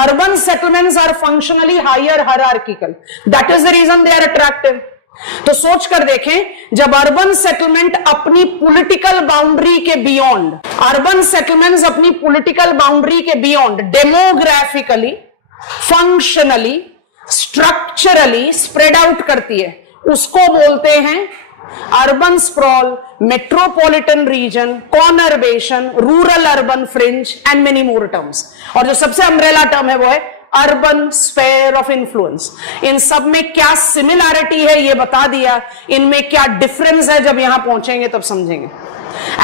urban settlements are functionally higher hierarchical. That is the reason they are attractive. तो सोच कर देखें, जब अर्बन सेटलमेंट अपनी पॉलिटिकल बाउंड्री के बियॉन्ड, अर्बन सेटलमेंट्स अपनी पॉलिटिकल बाउंड्री के beyond demographically, functionally, structurally spread out करती है, उसको बोलते हैं urban sprawl, metropolitan region, conurbation, rural urban fringe and many more terms. और जो सबसे अम्ब्रेला टर्म है वो है अर्बन स्फेयर ऑफ इन्फ्लुएंस. इन सब में क्या सिमिलैरिटी है ये बता दिया, इनमें क्या डिफरेंस है जब यहां पहुंचेंगे तब समझेंगे.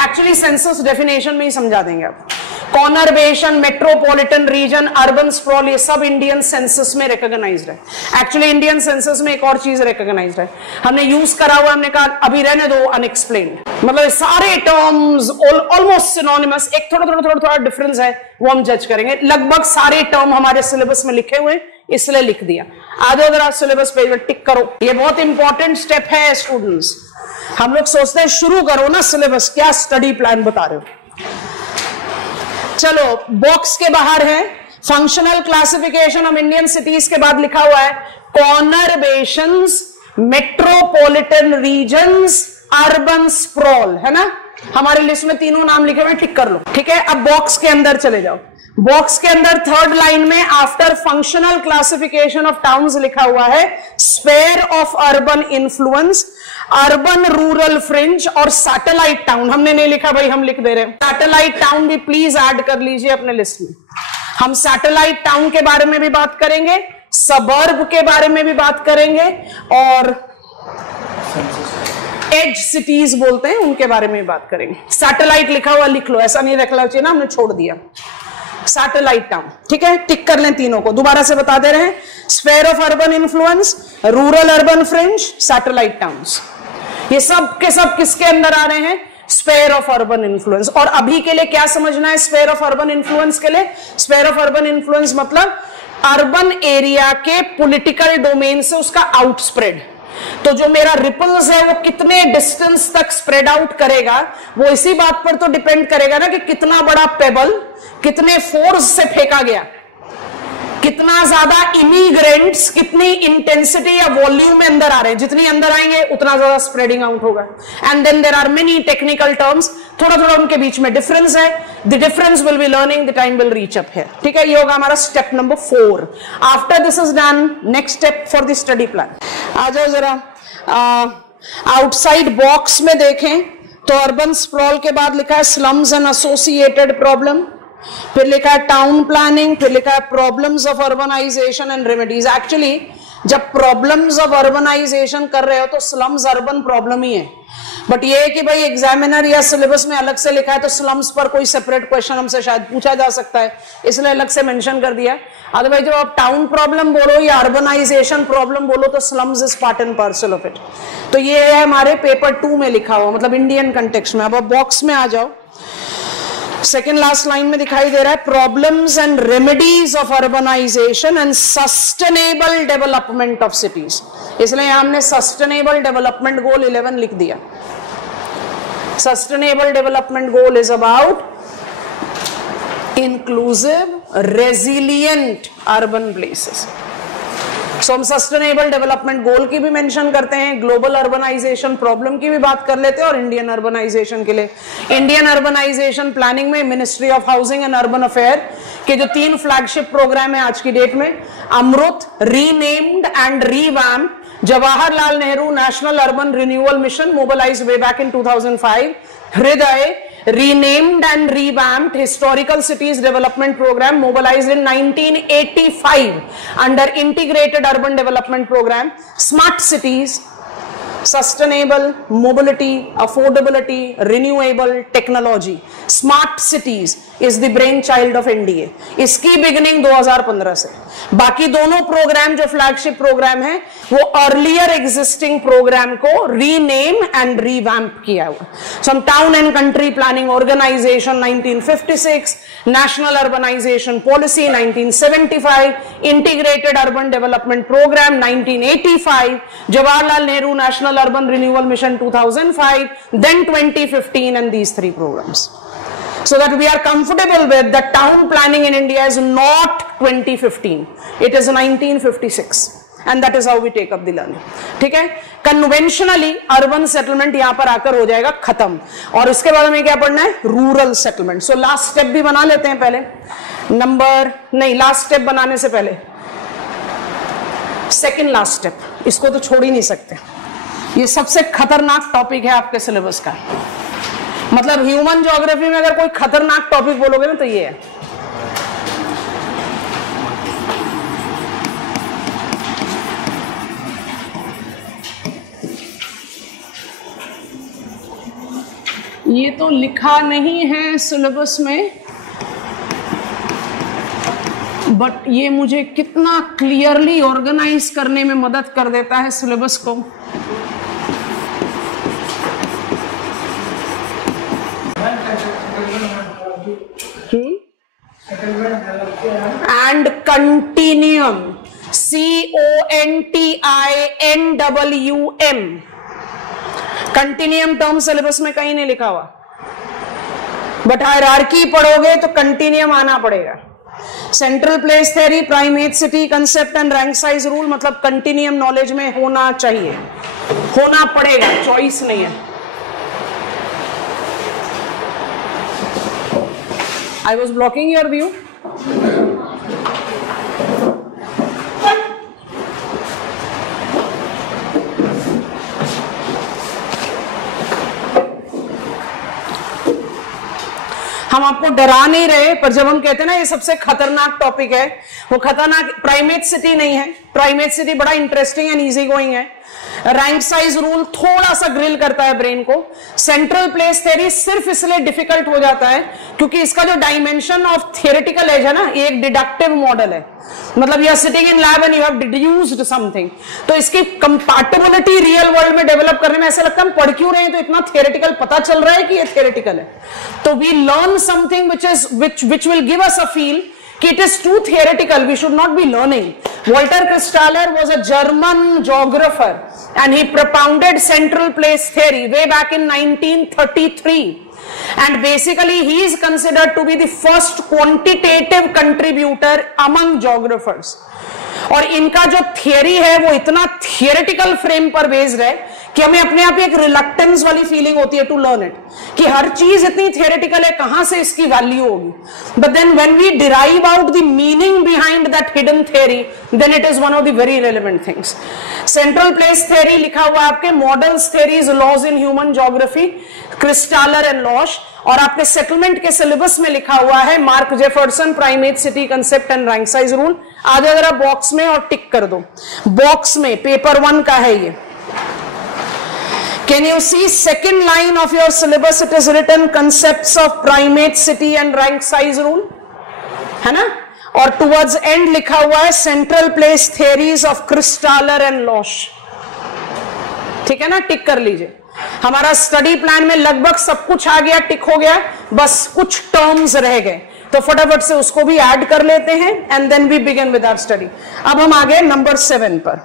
एक्चुअली सेंसस डेफिनेशन में ही समझा देंगे आप. कॉनर्बेशन, मेट्रोपॉलिटन रीजन, अर्बन स्प्रॉल, ये सब इंडियन सेंसस में रिकॉग्नाइज्ड है. एक्चुअली इंडियन सेंसस में एक और चीज रिकॉग्नाइज्ड है, हमने यूज करा हुआ, हमने कहा अभी रहने दो अनएक्सप्लेन्ड. मतलब सारे टर्म्स ऑलमोस्ट सिनोनिमस, एक थोड़ा डिफरेंस है वो हम जज करेंगे. लगभग सारे टर्म हमारे सिलेबस में लिखे हुए, इसलिए लिख दिया. आ जाओ जरा सिलेबस पेज में टिक करो. ये बहुत इंपॉर्टेंट स्टेप है स्टूडेंट्स. हम लोग सोचते हैं शुरू करो ना सिलेबस, क्या स्टडी प्लान बता रहे हो. चलो बॉक्स के बाहर है functional classification of Indian cities के बाद लिखा हुआ है कॉनर्बेशंस, मेट्रोपॉलिटन रीजन्स, अर्बन स्प्रॉल, है ना. हमारी लिस्ट में तीनों नाम लिखे हुए, टिक कर लो. ठीक है, अब बॉक्स के अंदर चले जाओ. बॉक्स के अंदर थर्ड लाइन में after functional classification of towns लिखा हुआ है sphere of urban influence, urban rural fringe और सैटेलाइट टाउन. हमने नहीं लिखा भाई, हम लिख दे रहे हैं. सैटेलाइट टाउन भी प्लीज ऐड कर लीजिए अपने लिस्ट में. हम सैटेलाइट टाउन के बारे में भी बात करेंगे, सबर्ब के बारे में भी बात करेंगे, और एज सिटीज बोलते हैं उनके बारे में भी बात करेंगे. सैटेलाइट लिखा हुआ लिख लो, ऐसा नहीं रखना चाहिए ना, हमने छोड़ दिया. सैटेलाइट टाउन, ठीक है, टिक कर लें तीनों को. दोबारा से बता दे रहे हैं, sphere of urban influence, rural urban fringe, satellite towns. ये सब के सब किसके अंदर आ रहे हैं? Sphere of urban influence. और अभी के लिए क्या समझना है स्फेयर ऑफ अर्बन इन्फ्लुएंस के लिए? स्फेयर ऑफ अर्बन इन्फ्लुएंस मतलब अर्बन एरिया के पॉलिटिकल डोमेन से उसका आउटस्प्रेड. तो जो मेरा रिपल्स है वो कितने डिस्टेंस तक स्प्रेड आउट करेगा, वो इसी बात पर तो डिपेंड करेगा ना कि कितना बड़ा पेबल कितने फोर्स से फेंका गया, कितना ज्यादा इमिग्रेंट्स कितनी इंटेंसिटी या वॉल्यूम में अंदर आ रहे हैं. जितनी अंदर आएंगे उतना ज्यादा स्प्रेडिंग आउट होगा. And then there are many technical terms, थोड़ा उनके बीच में डिफरेंस है. The difference will be learning, the time will reach up here. ठीक है, ये होगा हमारा step number 4. After this is done, next step for the study plan. आ जाओ जरा आउटसाइड बॉक्स में देखें तो अर्बन स्प्रॉल के बाद लिखा है स्लम्स एंड एसोसिएटेड प्रॉब्लम, फिर लिखा है टाउन प्लानिंग, फिर लिखा है problems of urbanisation and remedies. Actually जब प्रॉब्लम्स ऑफ अर्बनाइजेशन कर रहे हो तो स्लम्स अर्बन प्रॉब्लम ही है, बट ये है कि भाई एग्जामिनर या सिलेबस में अलग से लिखा है तो स्लम्स पर कोई सेपरेट क्वेश्चन हमसे शायद पूछा जा सकता है, इसलिए अलग से मेंशन कर दिया. अदरवाइज जब आप टाउन प्रॉब्लम बोलो या अर्बनाइजेशन प्रॉब्लम बोलो तो slums is part and parcel of it. तो ये है हमारे पेपर 2 में लिखा हुआ, मतलब इंडियन कंटेक्स्ट में. अब आप बॉक्स में आ जाओ, सेकेंड लास्ट लाइन में दिखाई दे रहा है problems and remedies of urbanisation and sustainable development of cities. इसलिए हमने सस्टेनेबल डेवलपमेंट गोल 11 लिख दिया. Sustainable development goal is about inclusive resilient urban places. So हम सस्टेनेबल डेवलपमेंट गोल की भी मेंशन करते हैं, ग्लोबल अर्बनाइजेशन प्रॉब्लम की भी बात कर लेते हैं, और इंडियन अर्बनाइजेशन के लिए इंडियन अर्बनाइजेशन प्लानिंग में ministry of housing and urban affair के जो 3 फ्लैगशिप प्रोग्राम है आज की डेट में, Amrut, renamed and revamp, Jawaharlal Nehru national urban renewal mission mobilised way back in 2005, Hriday renamed and revamped historical cities development program mobilized in 1985 under integrated urban development program, smart cities, sustainable mobility, affordability, renewable technology. Smart cities is the brainchild of NDA. इसकी beginning 2015 से. बाकी दोनों programme जो flagship programme है वो earlier existing programme को rename and revamp किया हुआ. So town and country planning organisation 1956, national urbanisation policy 1975, integrated urban development programme 1985, Jawaharlal Nehru national urban renewal mission 2005, then 2015 and these 3 programs. so that we are comfortable with the town planning in India is not 2015, it is 1956 and that is how we take up the learning. ठीक है, conventionally urban settlement यहां पर आकर हो जाएगा खत्म, और इसके बाद हमें क्या पढ़ना है, rural settlement. So last step भी बना लेते हैं पहले, लास्ट स्टेप बनाने से पहले सेकंड लास्ट स्टेप, इसको तो छोड़ ही नहीं सकते. ये सबसे खतरनाक टॉपिक है आपके सिलेबस का. मतलब ह्यूमन ज्योग्राफी में अगर कोई खतरनाक टॉपिक बोलोगे ना तो ये है. ये तो लिखा नहीं है सिलेबस में, बट ये मुझे कितना क्लियरली ऑर्गेनाइज करने में मदद कर देता है सिलेबस को. And continuum, CONTINWM, continuum term syllabus में कहीं नहीं लिखा हुआ, बट हायरार्की पढ़ोगे तो कंटिन्यूम आना पड़ेगा. Central place theory, primate city concept and rank size rule, मतलब कंटिन्यूम नॉलेज में होना चाहिए, होना पड़ेगा, चॉइस नहीं है. I was blocking your view. हम आपको डरा नहीं रहे, पर जब हम कहते हैं ना ये सबसे खतरनाक टॉपिक है, वो खतरनाक प्राइमेट सिटी नहीं है. प्राइमेट सिटी बड़ा इंटरेस्टिंग एंड इजी गोइंग है. रैंक साइज रूल थोड़ा सा ग्रिल करता है ब्रेन को. सेंट्रल प्लेस थ्योरी सिर्फ इसलिए डिफिकल्ट हो जाता है क्योंकि इसका जो डायमेंशन ऑफ थियोरेटिकल एज है ना, ये एक डिडक्टिव मॉडल है. मतलब you are sitting in lab and you have deduced something, तो इसकी कंपैटिबिलिटी रियल वर्ल्ड में डेवलप करने में ऐसा लगता है हम पढ़ क्यों रहे हैं, तो इतना थियोरेटिकल पता चल रहा है कि ये थियोरेटिकल है. तो we learn something which will give us a feel it is too theoretical, we should not be learning. Walter Christaller was a German geographer and he propounded central place theory way back in 1933, and basically he is considered to be the first quantitative contributor among geographers. और इनका जो theory है वो इतना theoretical frame पर based है कि हमें अपने आप एक रिलक्टेंस वाली फीलिंग होती है टू लर्न इट, कि हर चीज इतनी थियोरेटिकल है, कहां से इसकी वैल्यू होगी. But then when we derive out the meaning behind that hidden theory, then it is one of the very relevant things. Central place theory लिखा हुआ आपके models, theories, laws in human geography, Christaller and Losch, और आपके settlement के syllabus में लिखा हुआ है Mark Jefferson, primate city concept and rank size rule. आ जाओ जरा बॉक्स में और टिक कर दो. बॉक्स में पेपर 1 का है ये. Can you see second line of your syllabus? It is written concepts of primate city and rank size rule, है ना. और towards end लिखा हुआ है central place theories of Christaller and Losch. ठीक है ना, टिक कर लीजिए. हमारा स्टडी प्लान में लगभग सब कुछ आ गया, टिक हो गया, बस कुछ टर्म्स रह गए, तो फटाफट से उसको भी ऐड कर लेते हैं and then we begin with our study. अब हम आ गए नंबर 7 पर.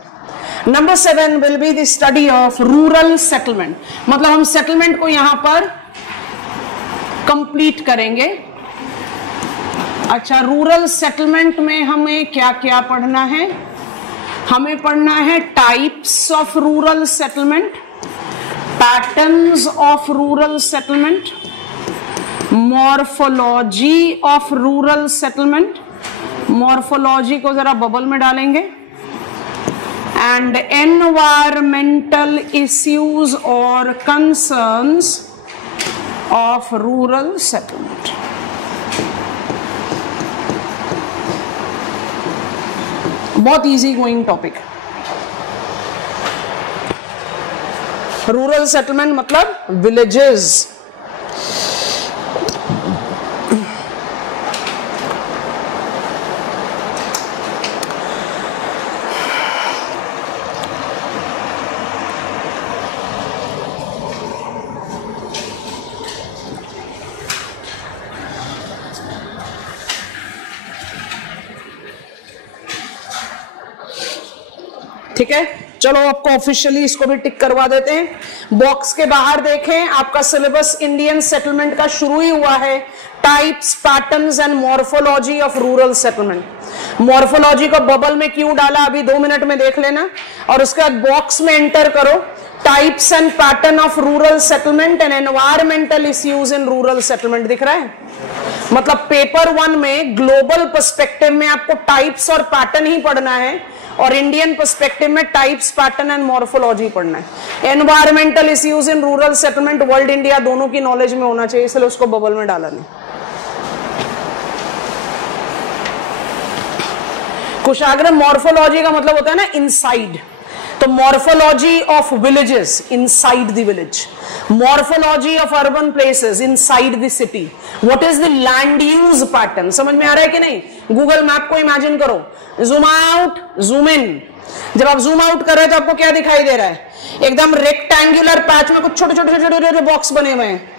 Number 7 will be the study of rural settlement. मतलब हम सेटलमेंट को यहां पर कंप्लीट करेंगे. अच्छा, रूरल सेटलमेंट में हमें क्या क्या पढ़ना है? हमें पढ़ना है types of rural settlement, patterns of rural settlement, morphology of rural settlement. Morphology को जरा बबल में डालेंगे. एंड एनवायरमेंटल इश्यूज और कंसर्न्स ऑफ रूरल सेटलमेंट. बहुत easy going topic. Rural settlement मतलब विलेजेस. ठीक है, चलो आपको ऑफिशियली इसको भी टिक करवा देते हैं. बॉक्स के बाहर देखें, आपका सिलेबस इंडियन सेटलमेंट का शुरू ही हुआ है. Types, patterns and morphology of rural settlement. Morphology को बबल में क्यों डाला अभी 2 मिनट में देख लेना, और उसके बाद बॉक्स में एंटर करो types and pattern of rural settlement and environmental issues in rural settlement. दिख रहा है? मतलब पेपर 1 में ग्लोबल पर्सपेक्टिव में आपको टाइप्स और पैटर्न ही पढ़ना है, और इंडियन पर्सपेक्टिव में टाइप्स, पैटर्न एंड मॉर्फोलॉजी पढ़ना है। Environmental issues in rural settlement world India दोनों की नॉलेज में होना चाहिए, इसलिए उसको बबल में डाला नहीं। कुशाग्र मॉर्फोलॉजी का मतलब होता है ना इनसाइड, तो morphology of villages inside the village, morphology of urban places inside the city, what is the land use pattern. समझ में आ रहा है कि नहीं? गूगल मैप को इमेजिन करो, जूम आउट, जूम इन। जब आप जूम आउट कर रहे हैं तो आपको क्या दिखाई दे रहा है? एकदम रेक्टेंगुलर पैच में कुछ छोटे छोटे छोटे छोटे बॉक्स बने हुए हैं,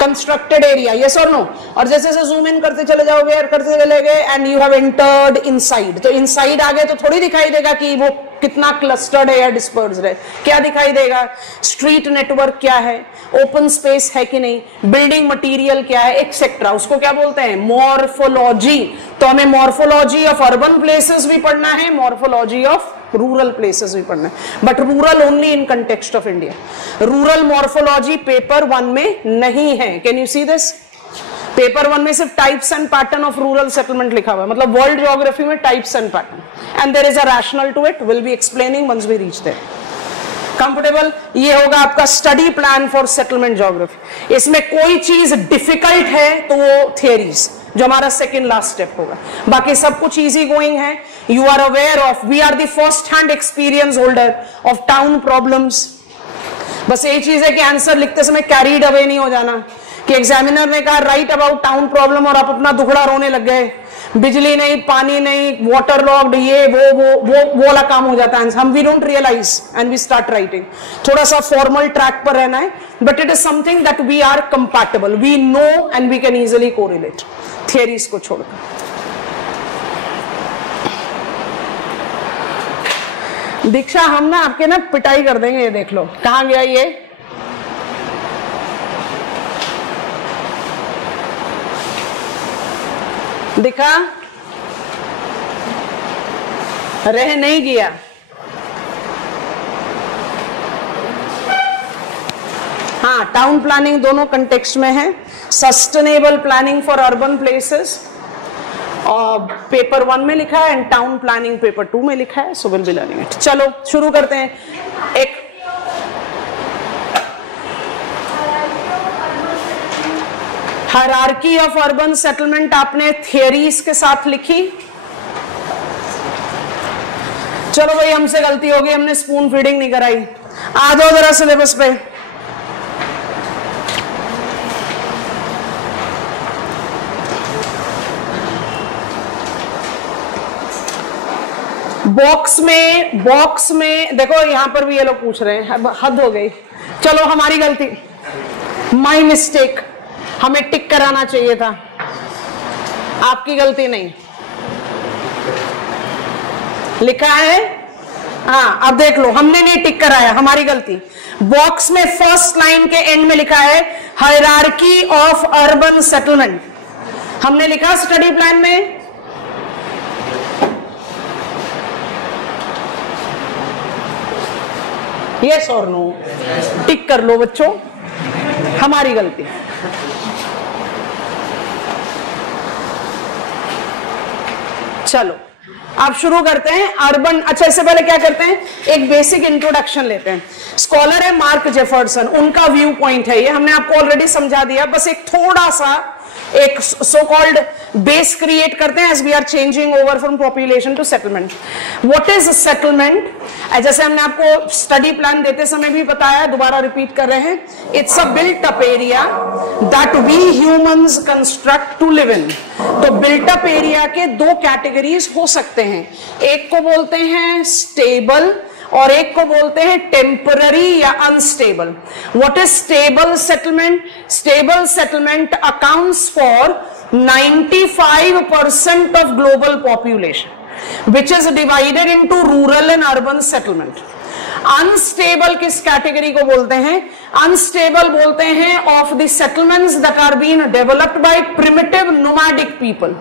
कंस्ट्रक्टेड एरिया, यस और नो। और जैसे जैसे जूम इन करते चले जाओगे और करते चले गए and you have entered inside, तो इनसाइड आ गए तो थोड़ी दिखाई देगा कि वो कितना क्लस्टर्ड है या डिस्पर्स्ड है। क्या दिखाई देगा? स्ट्रीट नेटवर्क क्या है, ओपन स्पेस है कि नहीं, बिल्डिंग मटेरियल क्या है, एक्सेट्रा। उसको क्या बोलते हैं? मॉर्फोलॉजी। तो हमें मॉर्फोलॉजी ऑफ अर्बन प्लेसेस भी पढ़ना है, मॉर्फोलॉजी ऑफ रूरल प्लेसेस भी पढ़ना है, but rural only in context of India. Rural morphology paper 1 में नहीं है। Can you see this? Paper 1 में सिर्फ types and pattern of rural settlement लिखा हुआ है, मतलब वर्ल्ड ज्योग्राफी में types and pattern, and there is a rational to it, will be explaining once we reach there. Comfortable? ये होगा आपका study plan for settlement geography. इसमें कोई चीज डिफिकल्ट है तो वो थियरीज, जो हमारा सेकेंड लास्ट स्टेप होगा। बाकी सब कुछ इजी गोइंग है। You are aware of, we are the first hand experience holder of town problems. बस यही चीज है कि आंसर लिखते समय कैरीड अवे नहीं हो जाना, कि एग्जामिनर ने कहा राइट अबाउट टाउन प्रॉब्लम और आप अपना दुखड़ा रोने लग गए, बिजली नहीं, पानी नहीं, वाटर लॉक्ड, ये वो वाला काम हो जाता है। हम we don't realize and we start writing. थोड़ा सा फॉर्मल ट्रैक पर रहना है, but it is something that we are compatible, we know and we can easily correlate, theories को छोड़कर। दीक्षा हम ना आपके ना पिटाई कर देंगे, ये देख लो कहां गया ये। दिखा? रह नहीं गया। हाँ, टाउन प्लानिंग दोनों कंटेक्स्ट में है। Sustainable planning for urban places और पेपर 1 में लिखा है, एंड टाउन प्लानिंग पेपर 2 में लिखा है, so will be learning it. चलो शुरू करते हैं। एक हायरार्की ऑफ अर्बन सेटलमेंट आपने थियरीज के साथ लिखी। चलो भाई, हमसे गलती हो गई, हमने स्पून फीडिंग नहीं कराई। आ जाओ जरा सिलेबस पे। बॉक्स में देखो, यहां पर भी ये लोग पूछ रहे हैं, हद हो गई। चलो हमारी गलती, माई मिस्टेक, हमें टिक कराना चाहिए था, आपकी गलती नहीं। लिखा है, हाँ अब देख लो, हमने नहीं टिक कराया, हमारी गलती। बॉक्स में फर्स्ट लाइन के एंड में लिखा है हायरार्की ऑफ अर्बन सेटलमेंट, हमने लिखा स्टडी प्लान में। यस और नो? टिक कर लो बच्चों, हमारी गलती। चलो अब शुरू करते हैं अर्बन। अच्छा, इससे पहले क्या करते हैं, एक बेसिक इंट्रोडक्शन लेते हैं। स्कॉलर है मार्क जेफरसन, उनका व्यू पॉइंट है ये, हमने आपको ऑलरेडी समझा दिया। बस एक थोड़ा सा एक सो कॉल्ड बेस क्रिएट करते हैं as we are changing over from population to settlement. What is settlement? जैसे हमने आपको स्टडी प्लान देते समय भी बताया, दोबारा रिपीट कर रहे हैं, it's a built up area that we humans construct to live in. तो बिल्ट अप एरिया के दो कैटेगरीज हो सकते हैं, एक को बोलते हैं स्टेबल और एक को बोलते हैं टेम्पररी या unstable. What is stable settlement? Stable settlement accounts for 95% of global population, which is divided into rural and urban settlement. Unstable किस कैटेगरी को बोलते हैं? अनस्टेबल बोलते हैं of the settlements that are been developed by primitive nomadic people,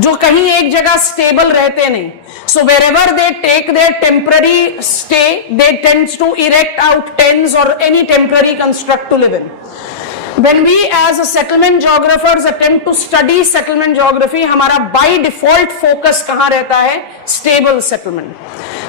जो कहीं एक जगह स्टेबल रहते नहीं. So wherever they take their temporary stay, they tend to erect out tents or any temporary construct to live in. When we as a settlement geographers attempt to study settlement geography, हमारा by default focus कहाँ रहता है? Stable settlement.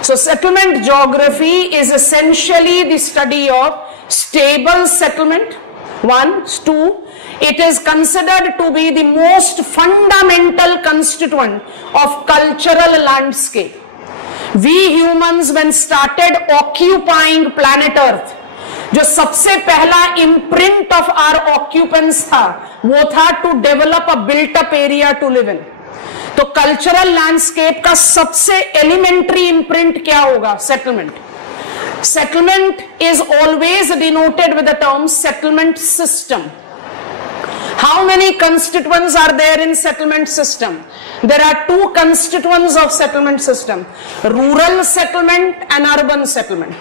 So settlement geography is essentially the study of stable settlement. 1, 2. It is considered to be the most fundamental constituent of cultural landscape. We humans, when started occupying planet Earth, जो सबसे पहला imprint of our occupants था, वो था to develop a built-up area to live in. तो cultural landscape का सबसे elementary imprint क्या होगा? Settlement. Settlement is always denoted with the term settlement system. How many constituents are there in settlement system? There are two constituents of settlement system: rural settlement and urban settlement.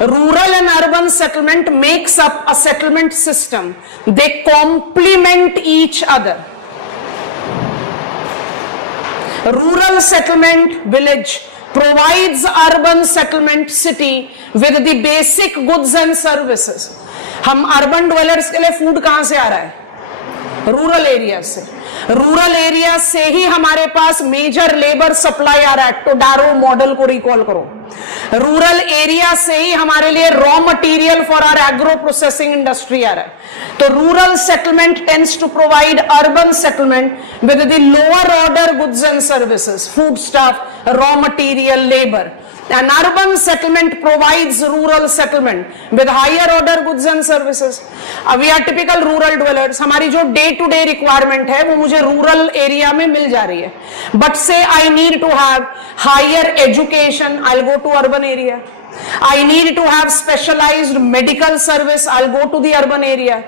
Rural and urban settlement makes up a settlement system. They complement each other. Rural settlement, village, provides urban settlement, city, with the basic goods and services. हम urban dwellers के लिए food कहां से आ रहा है? Rural area से. Rural area से ही हमारे पास मेजर लेबर सप्लाई आ रहा है. टोडारो मॉडल को रिकॉल करो. रूरल एरिया से ही हमारे लिए raw material for our agro processing industry आ रहा है. तो rural settlement tends to provide urban settlement with the lower order goods and services, food staff, raw material, labour. An urban settlement provides rural settlement with higher order goods and services. We are typical rural dwellers. हमारी जो day to day requirement है वो मुझे rural area में मिल जा रही है. But say I need to have higher education, I'll go to urban area. I need to have specialized medical service, I'll go to the urban area.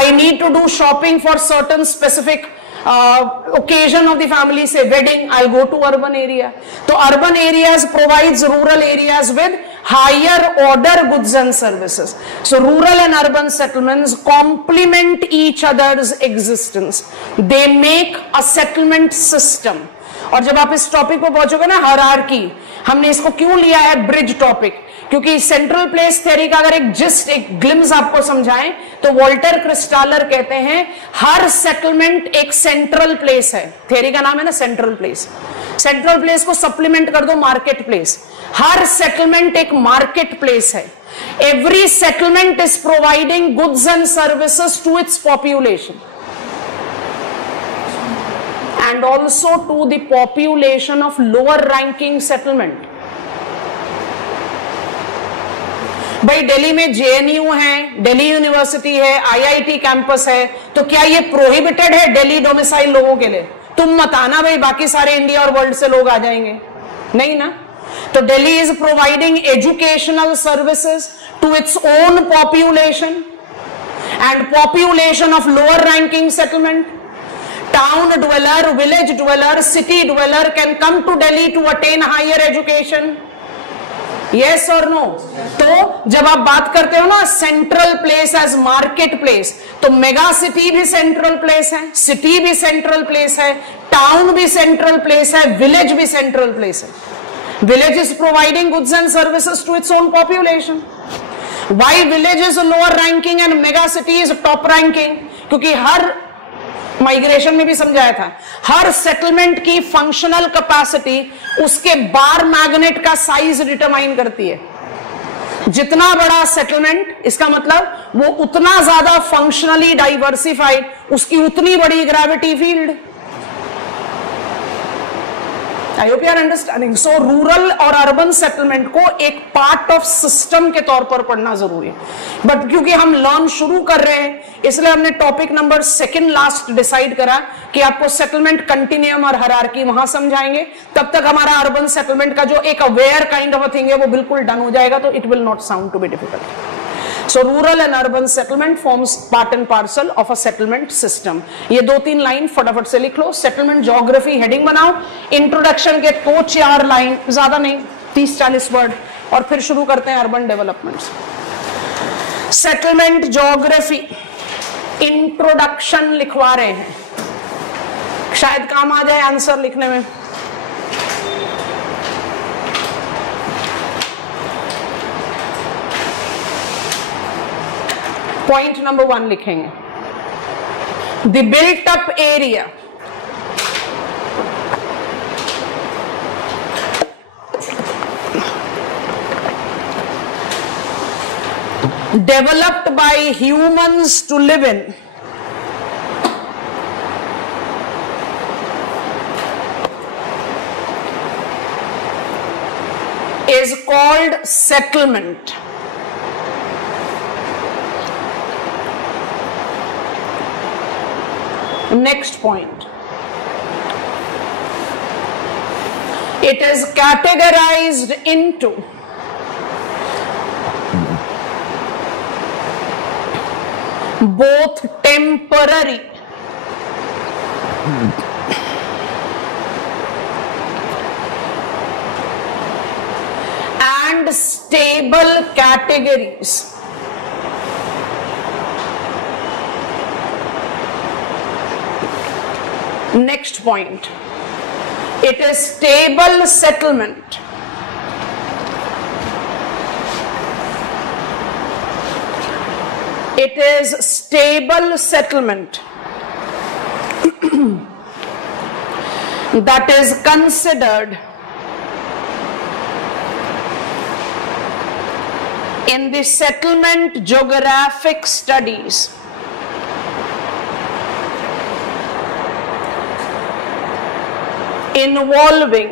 I need to do shopping for certain specific occasion of the family, say wedding, I'll go to urban area. So urban areas provides rural areas with higher order goods and services. So rural and urban settlements complement each other's existence. They make a settlement system. और जब आप इस topic पे पहुंचोगे ना, hierarchy, हमने इसको क्यों लिया है ब्रिज टॉपिक? क्योंकि सेंट्रल प्लेस थ्योरी का अगर एक ग्लिम्स आपको समझाएं तो वॉल्टर क्रिस्टालर कहते हैं हर सेटलमेंट एक सेंट्रल प्लेस है. थ्योरी का नाम है ना सेंट्रल प्लेस. सेंट्रल प्लेस को सप्लीमेंट कर दो मार्केट प्लेस. हर सेटलमेंट एक मार्केट प्लेस है. Every settlement is providing goods and services to its population and also to the population of lower ranking settlement. भाई दिल्ली में JNU है, दिल्ली यूनिवर्सिटी है, IIT कैंपस है, तो क्या ये प्रोहिबिटेड है दिल्ली डोमिसाइल लोगों के लिए? तुम मत आना भाई, बाकी सारे इंडिया और वर्ल्ड से लोग आ जाएंगे, नहीं ना. तो Delhi is providing educational services to its own population and population of lower ranking settlement. Town dweller, village dweller, city dweller can come to Delhi to attain higher education. Yes or no? तो जब आप बात करते हो ना central place as market place, तो mega city भी central place है, सिटी भी सेंट्रल प्लेस है, टाउन भी सेंट्रल प्लेस है, विलेज भी सेंट्रल प्लेस है. Village is providing goods and services to its own population. Why village is lower ranking and mega city is top ranking? क्योंकि हर migration में भी समझाया था, हर सेटलमेंट की फंक्शनल कैपेसिटी उसके बार मैग्नेट का साइज डिटरमाइन करती है. जितना बड़ा सेटलमेंट, इसका मतलब वो उतना ज्यादा फंक्शनली डाइवर्सिफाइड, उसकी उतनी बड़ी gravity field. I hope you are understanding. So rural और अर्बन सेटलमेंट को एक पार्ट ऑफ सिस्टम के तौर पर पढ़ना जरूरी है. बट क्योंकि हम लर्न शुरू कर रहे हैं, इसलिए हमने टॉपिक नंबर 2 लास्ट डिसाइड करा कि आपको सेटलमेंट कंटिन्यूम और हायरार्की वहां समझाएंगे. तब तक हमारा अर्बन सेटलमेंट का जो एक aware kind of a thing है वो बिल्कुल डन हो जाएगा. तो it will not sound to be difficult. So rural and urban settlement forms part and parcel of a settlement system. ये 2-3 लाइन फटाफट से लिख लो. सेटलमेंट ज्योग्राफी हेडिंग बनाओ. इंट्रोडक्शन के 2-4 लाइन, ज्यादा नहीं, 30-40 वर्ड. और फिर शुरू करते हैं urban development. Settlement geography introduction लिखवा रहे हैं, शायद काम आ जाए आंसर लिखने में। पॉइंट नंबर 1 लिखेंगे, the built up area developed by humans to live in is called settlement. Next point, it is categorized into both temporary and stable categories. Next point, it is stable settlement. It is stable settlement that is considered in the settlement geographic studies involving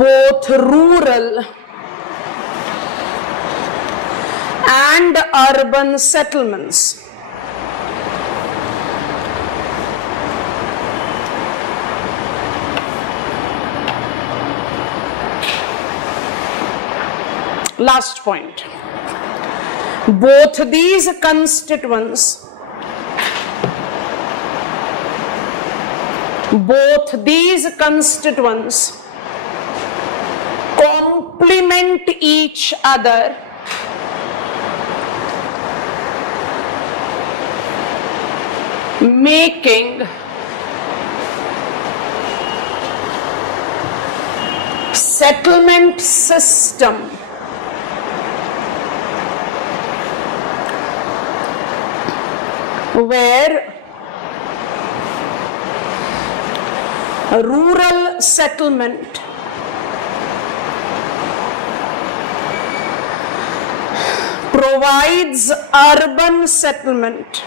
both rural and urban settlements. Last point, both these constituents complement each other making settlement system where rural settlement provides urban settlement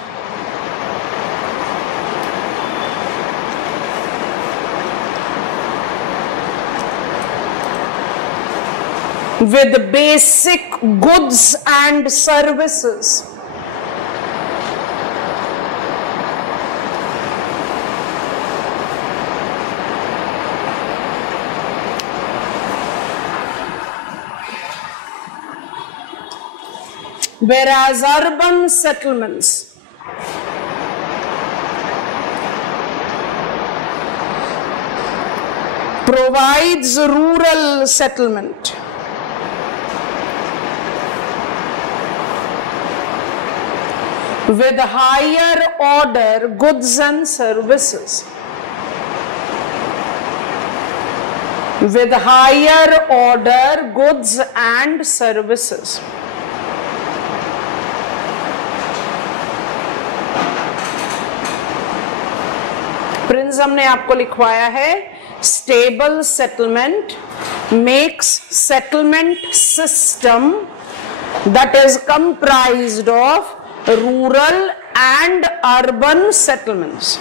with basic goods and services whereas urban settlements provides rural settlement with higher order goods and services. With higher order goods and services. Prince हमने आपको लिखवाया है, stable settlement makes settlement system that is comprised of rural and urban settlements.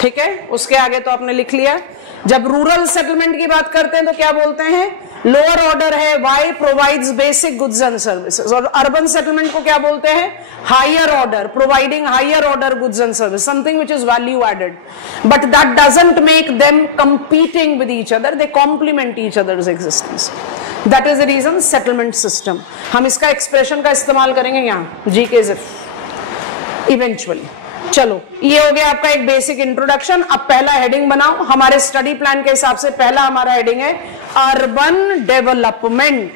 ठीक है, उसके आगे तो आपने लिख लिया। जब रूरल सेटलमेंट की बात करते हैं तो क्या बोलते हैं, लोअर ऑर्डर है, why provides basic goods and services, और अर्बन सेटलमेंट को क्या बोलते हैं, higher order, providing higher order goods and service, something which is value added, but that doesn't make them competing with each other, they complement each others existence. That is the reason settlement system. हम इसका expression का इस्तेमाल करेंगे यहाँ GK GIF. Eventually. चलो, ये हो गया आपका एक बेसिक इंट्रोडक्शन। अब पहला हेडिंग बनाओ। हमारे स्टडी प्लान के हिसाब से पहला हमारा हेडिंग है अर्बन डेवलपमेंट।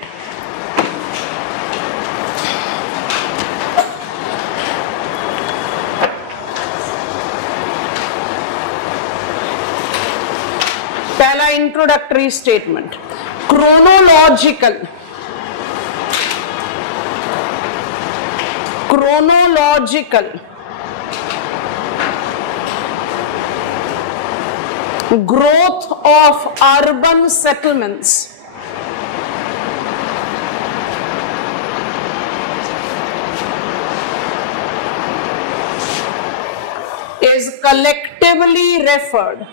पहला introductory statement, chronological growth of urban settlements is collectively referred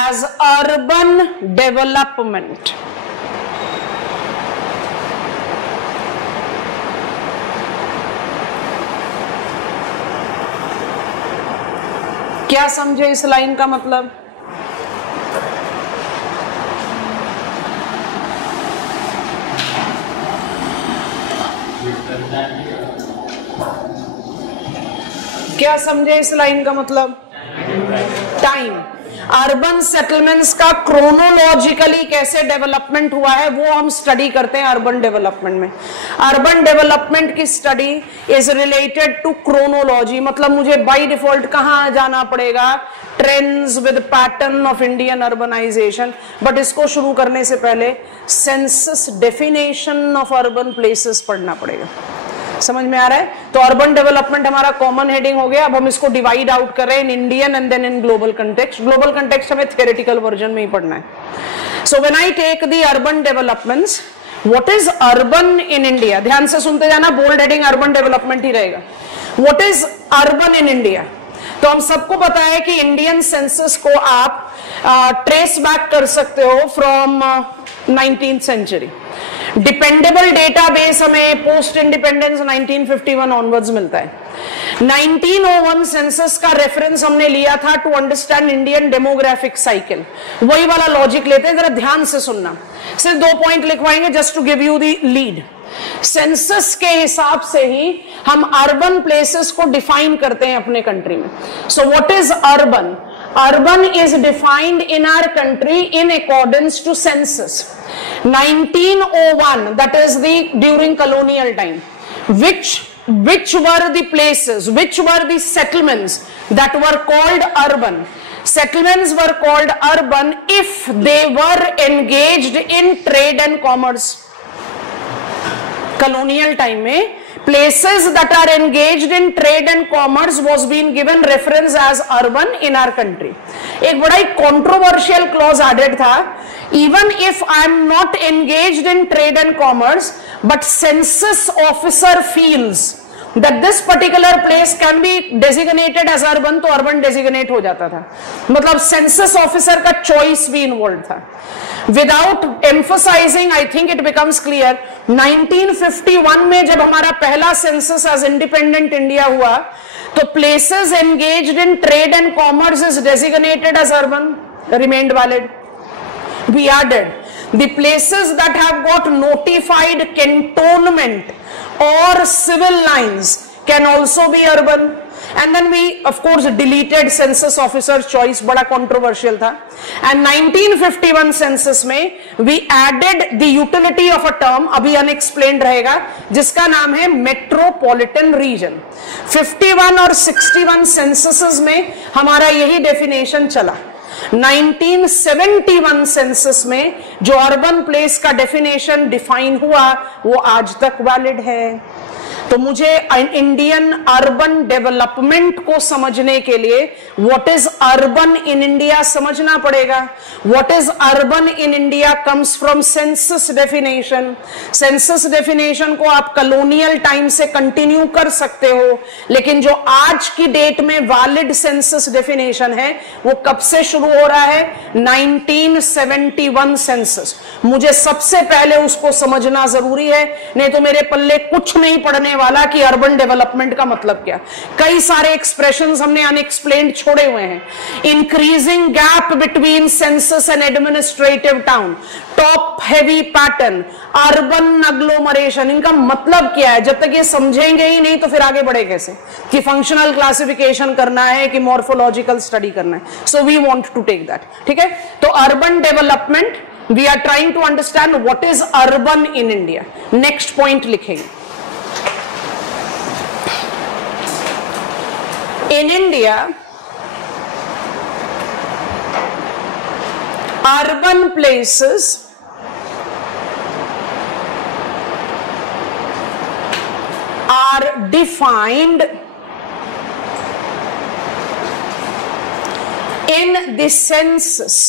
as urban development. क्या समझे इस लाइन का मतलब? क्या समझे इस लाइन का मतलब? टाइम। अर्बन सेटलमेंट्स का क्रोनोलॉजिकली कैसे डेवलपमेंट हुआ है वो हम स्टडी करते हैं अर्बन डेवलपमेंट में। अर्बन डेवलपमेंट की study is related to chronology, मतलब मुझे बाय डिफॉल्ट कहां जाना पड़ेगा? Trends with pattern of Indian urbanization. But इसको शुरू करने से पहले census definition of urban places पढ़ना पड़ेगा। समझ में आ रहा है? तो अर्बन डेवलपमेंट हमारा कॉमन हेडिंग हो गया। अब हम इसको डिवाइड आउट कर रहे हैं in Indian and then in global context. Global context हमें थियोरेटिकल वर्जन में ही पढ़ना है। So when I take the urban developments, what is urban in India? ध्यान से सुनते जाना, बोल्ड हेडिंग अर्बन डेवलपमेंट ही रहेगा। What is urban in India? तो हम सबको पता है कि इंडियन सेंसस को आप ट्रेस बैक कर सकते हो from 19th century. Dependable database हमें पोस्ट इंडिपेंडेंस 1951 ऑनवर्ड्स मिलता है। 1901 सेंसस का रेफरेंस हमने लिया था to understand Indian demographic cycle. वही वाला लॉजिक लेते हैं, जरा ध्यान से सुनना। सिर्फ 2 पॉइंट लिखवाएंगे just to give you the lead. Census के हिसाब से ही हम अर्बन प्लेसेस को डिफाइन करते हैं अपने कंट्री में। सो what is urban? Urban is defined in our country in accordance to census. 1901, that is during colonial time. Which were the places, which were the settlements that were called urban? Settlements were called urban if they were engaged in trade and commerce. Colonial time में places that are engaged in trade and commerce was being given reference as urban in our country. एक बड़ा ही controversial clause added था, even if I am not engaged in trade and commerce, but census officer feels that this particular place can be designated as urban, तो urban designate हो जाता था। मतलब census officer का choice भी involved था। Without emphasizing, I think it becomes clear, 1951 में जब हमारा पहला सेंसस एज इंडिपेंडेंट इंडिया हुआ, तो places engaged in trade and commerce is designated as urban, remained valid. We added the places that have got notified cantonment or civil lines can also be urban. And then we of course deleted census officer choice, बड़ा controversial था। And 1951 census में we added the utility of a term, अभी unexplained रहेगा, जिसका नाम है metropolitan region। 51 और 61 censuses में हमारा यही definition चला। 1971 सेंसस में जो अर्बन प्लेस का डेफिनेशन डिफाइन हुआ वो आज तक वैलिड है। तो मुझे इंडियन अर्बन डेवलपमेंट को समझने के लिए what is urban in India समझना पड़ेगा। What is urban in India comes from census definition. Census definition को आप कॉलोनियल टाइम से कंटिन्यू कर सकते हो, लेकिन जो आज की डेट में वैलिड सेंसस डेफिनेशन है वो कब से शुरू हो रहा है? 1971 सेंसस। मुझे सबसे पहले उसको समझना जरूरी है, नहीं तो मेरे पल्ले कुछ नहीं पड़ने वाला कि अर्बन डेवलपमेंट का मतलब क्या। कई सारे एक्सप्रेशंस हमने अनएक्सप्लेन्ड छोड़े हुए हैं। Increasing gap between census and administrative town, top heavy pattern, urban agglomeration, इनका मतलब क्या है? जब तक ये समझेंगे ही नहीं तो फिर आगे बढ़े कैसे कि फंक्शनल क्लासिफिकेशन करना है कि मॉर्फोलॉजिकल स्टडी करना है। So we want to take that, ठीक है। तो urban development, we are trying to understand what is urban in India. Next point लिखेंगे। In India, urban places are defined in the census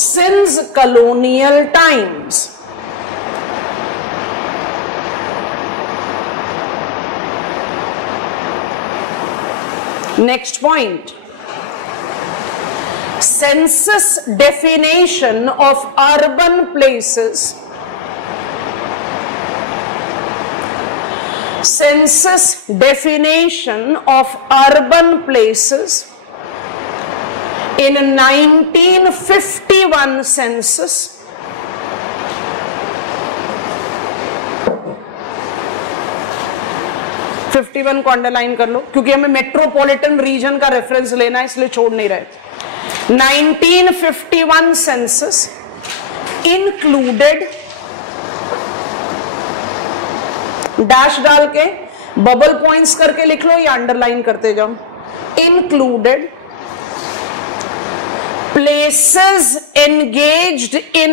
since colonial times. Next point. Census definition of urban places. Census definition of urban places in 1951 census (51) को underline कर लो क्योंकि हमें metropolitan region का reference लेना है, इसलिए छोड़ नहीं रहे। 1951 सेंसस इंक्लूडेड, डैश डाल के बबल पॉइंट्स करके लिख लो या अंडरलाइन करते जाओ। Included places engaged in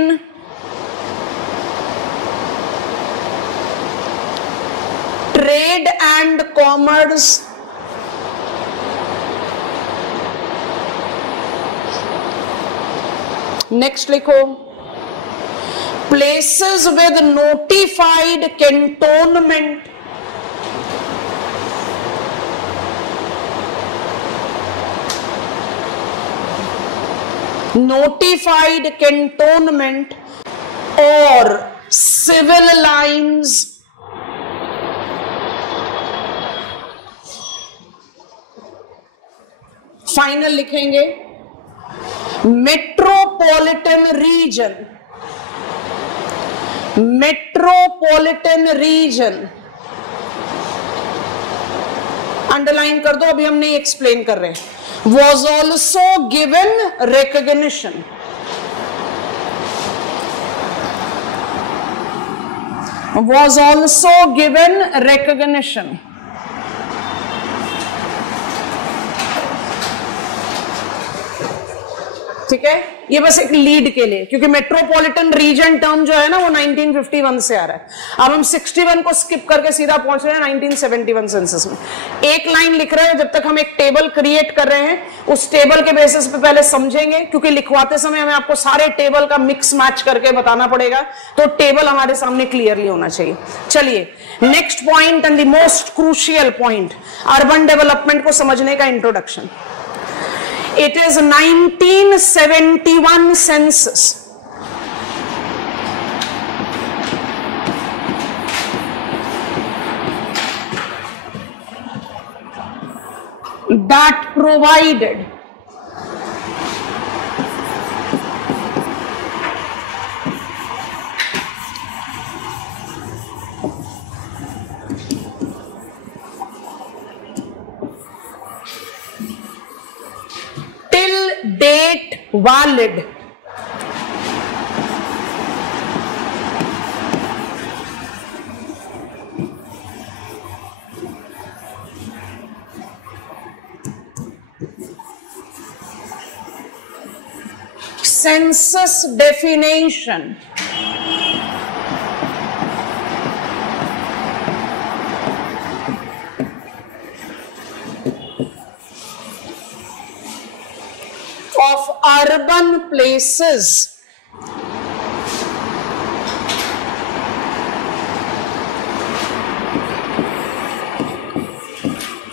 trade and commerce, next लिखो places with notified cantonment, notified cantonment or civil lines final लिखेंगे। Metropolitan region, metropolitan region underline कर दो, अभी हम नहीं एक्सप्लेन कर रहे। was also given recognition, was also given recognition, ठीक है। ये बस एक लीड के लिए, क्योंकि मेट्रोपॉलिटन रीजन टर्म जो है ना वो 1951 से आ रहा है। अब हम 61 को स्किप करके सीधा पहुंच रहे हैं 1971 सेंसस में। एक लाइन लिख रहे हैं, जब तक हम एक टेबल क्रिएट कर रहे हैं उस टेबल के बेसिस पे पहले समझेंगे, क्योंकि लिखवाते समय हमें आपको सारे टेबल का मिक्स मैच करके बताना पड़ेगा, तो टेबल हमारे सामने क्लियरली होना चाहिए। चलिए next point and the most crucial point, urban development को समझने का introduction. It is 1971 census that provided date valid census definition of urban places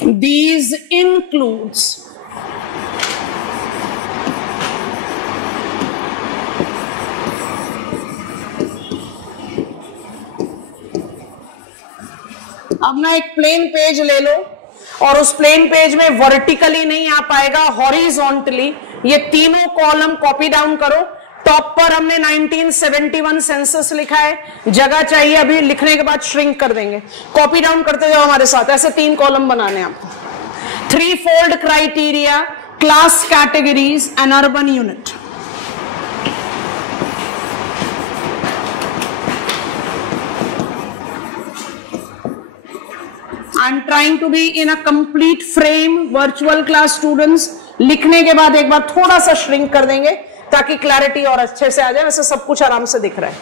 these includes अब ना एक प्लेन पेज ले लो और उस प्लेन पेज में वर्टिकली नहीं आ पाएगा, हॉरिजॉन्टली ये तीनों कॉलम कॉपी डाउन करो। टॉप पर हमने 1971 सेंसस लिखा है, जगह चाहिए अभी लिखने के बाद श्रिंक कर देंगे। कॉपी डाउन करते जाओ हमारे साथ, ऐसे 3 कॉलम बनाने हैं आपको। 3-fold criteria, class categories and urban unit. I am trying to be in a complete frame. Virtual class students लिखने के बाद एक बार थोड़ा सा श्रिंक कर देंगे ताकि क्लैरिटी और अच्छे से आ जाए। वैसे सब कुछ आराम से दिख रहा है।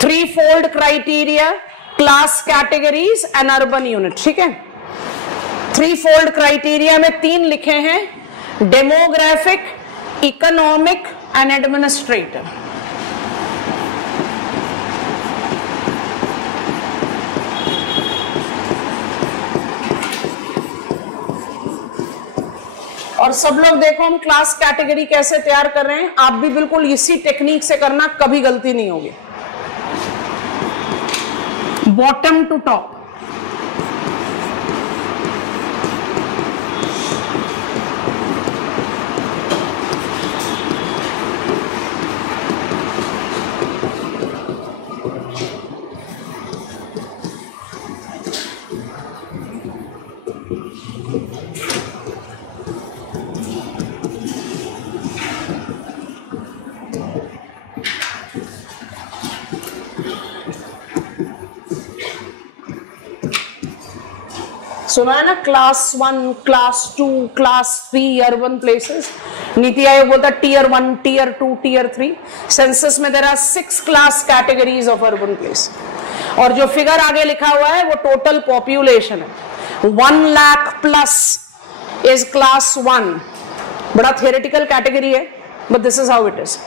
3-fold criteria, class categories and urban unit, ठीक है। 3-fold क्राइटेरिया में 3 लिखे हैं, डेमोग्राफिक, इकोनॉमिक एंड एडमिनिस्ट्रेटिव। और सब लोग देखो हम क्लास कैटेगरी कैसे तैयार कर रहे हैं। आप भी बिल्कुल इसी टेक्निक से करना, कभी गलती नहीं होगी। बॉटम टू टॉप, सुना है ना, class 1, class 2, class 3 urban places. NITI Aayog बोलता टीयर 1, टीयर 2, टीयर 3। सेंसस में there are 6 class categories of urban place. और जो फिगर आगे लिखा हुआ है वो टोटल पॉपुलेशन है। 1 लाख प्लस इज क्लास 1। बड़ा थियोरेटिकल कैटेगरी है, but this is how it is.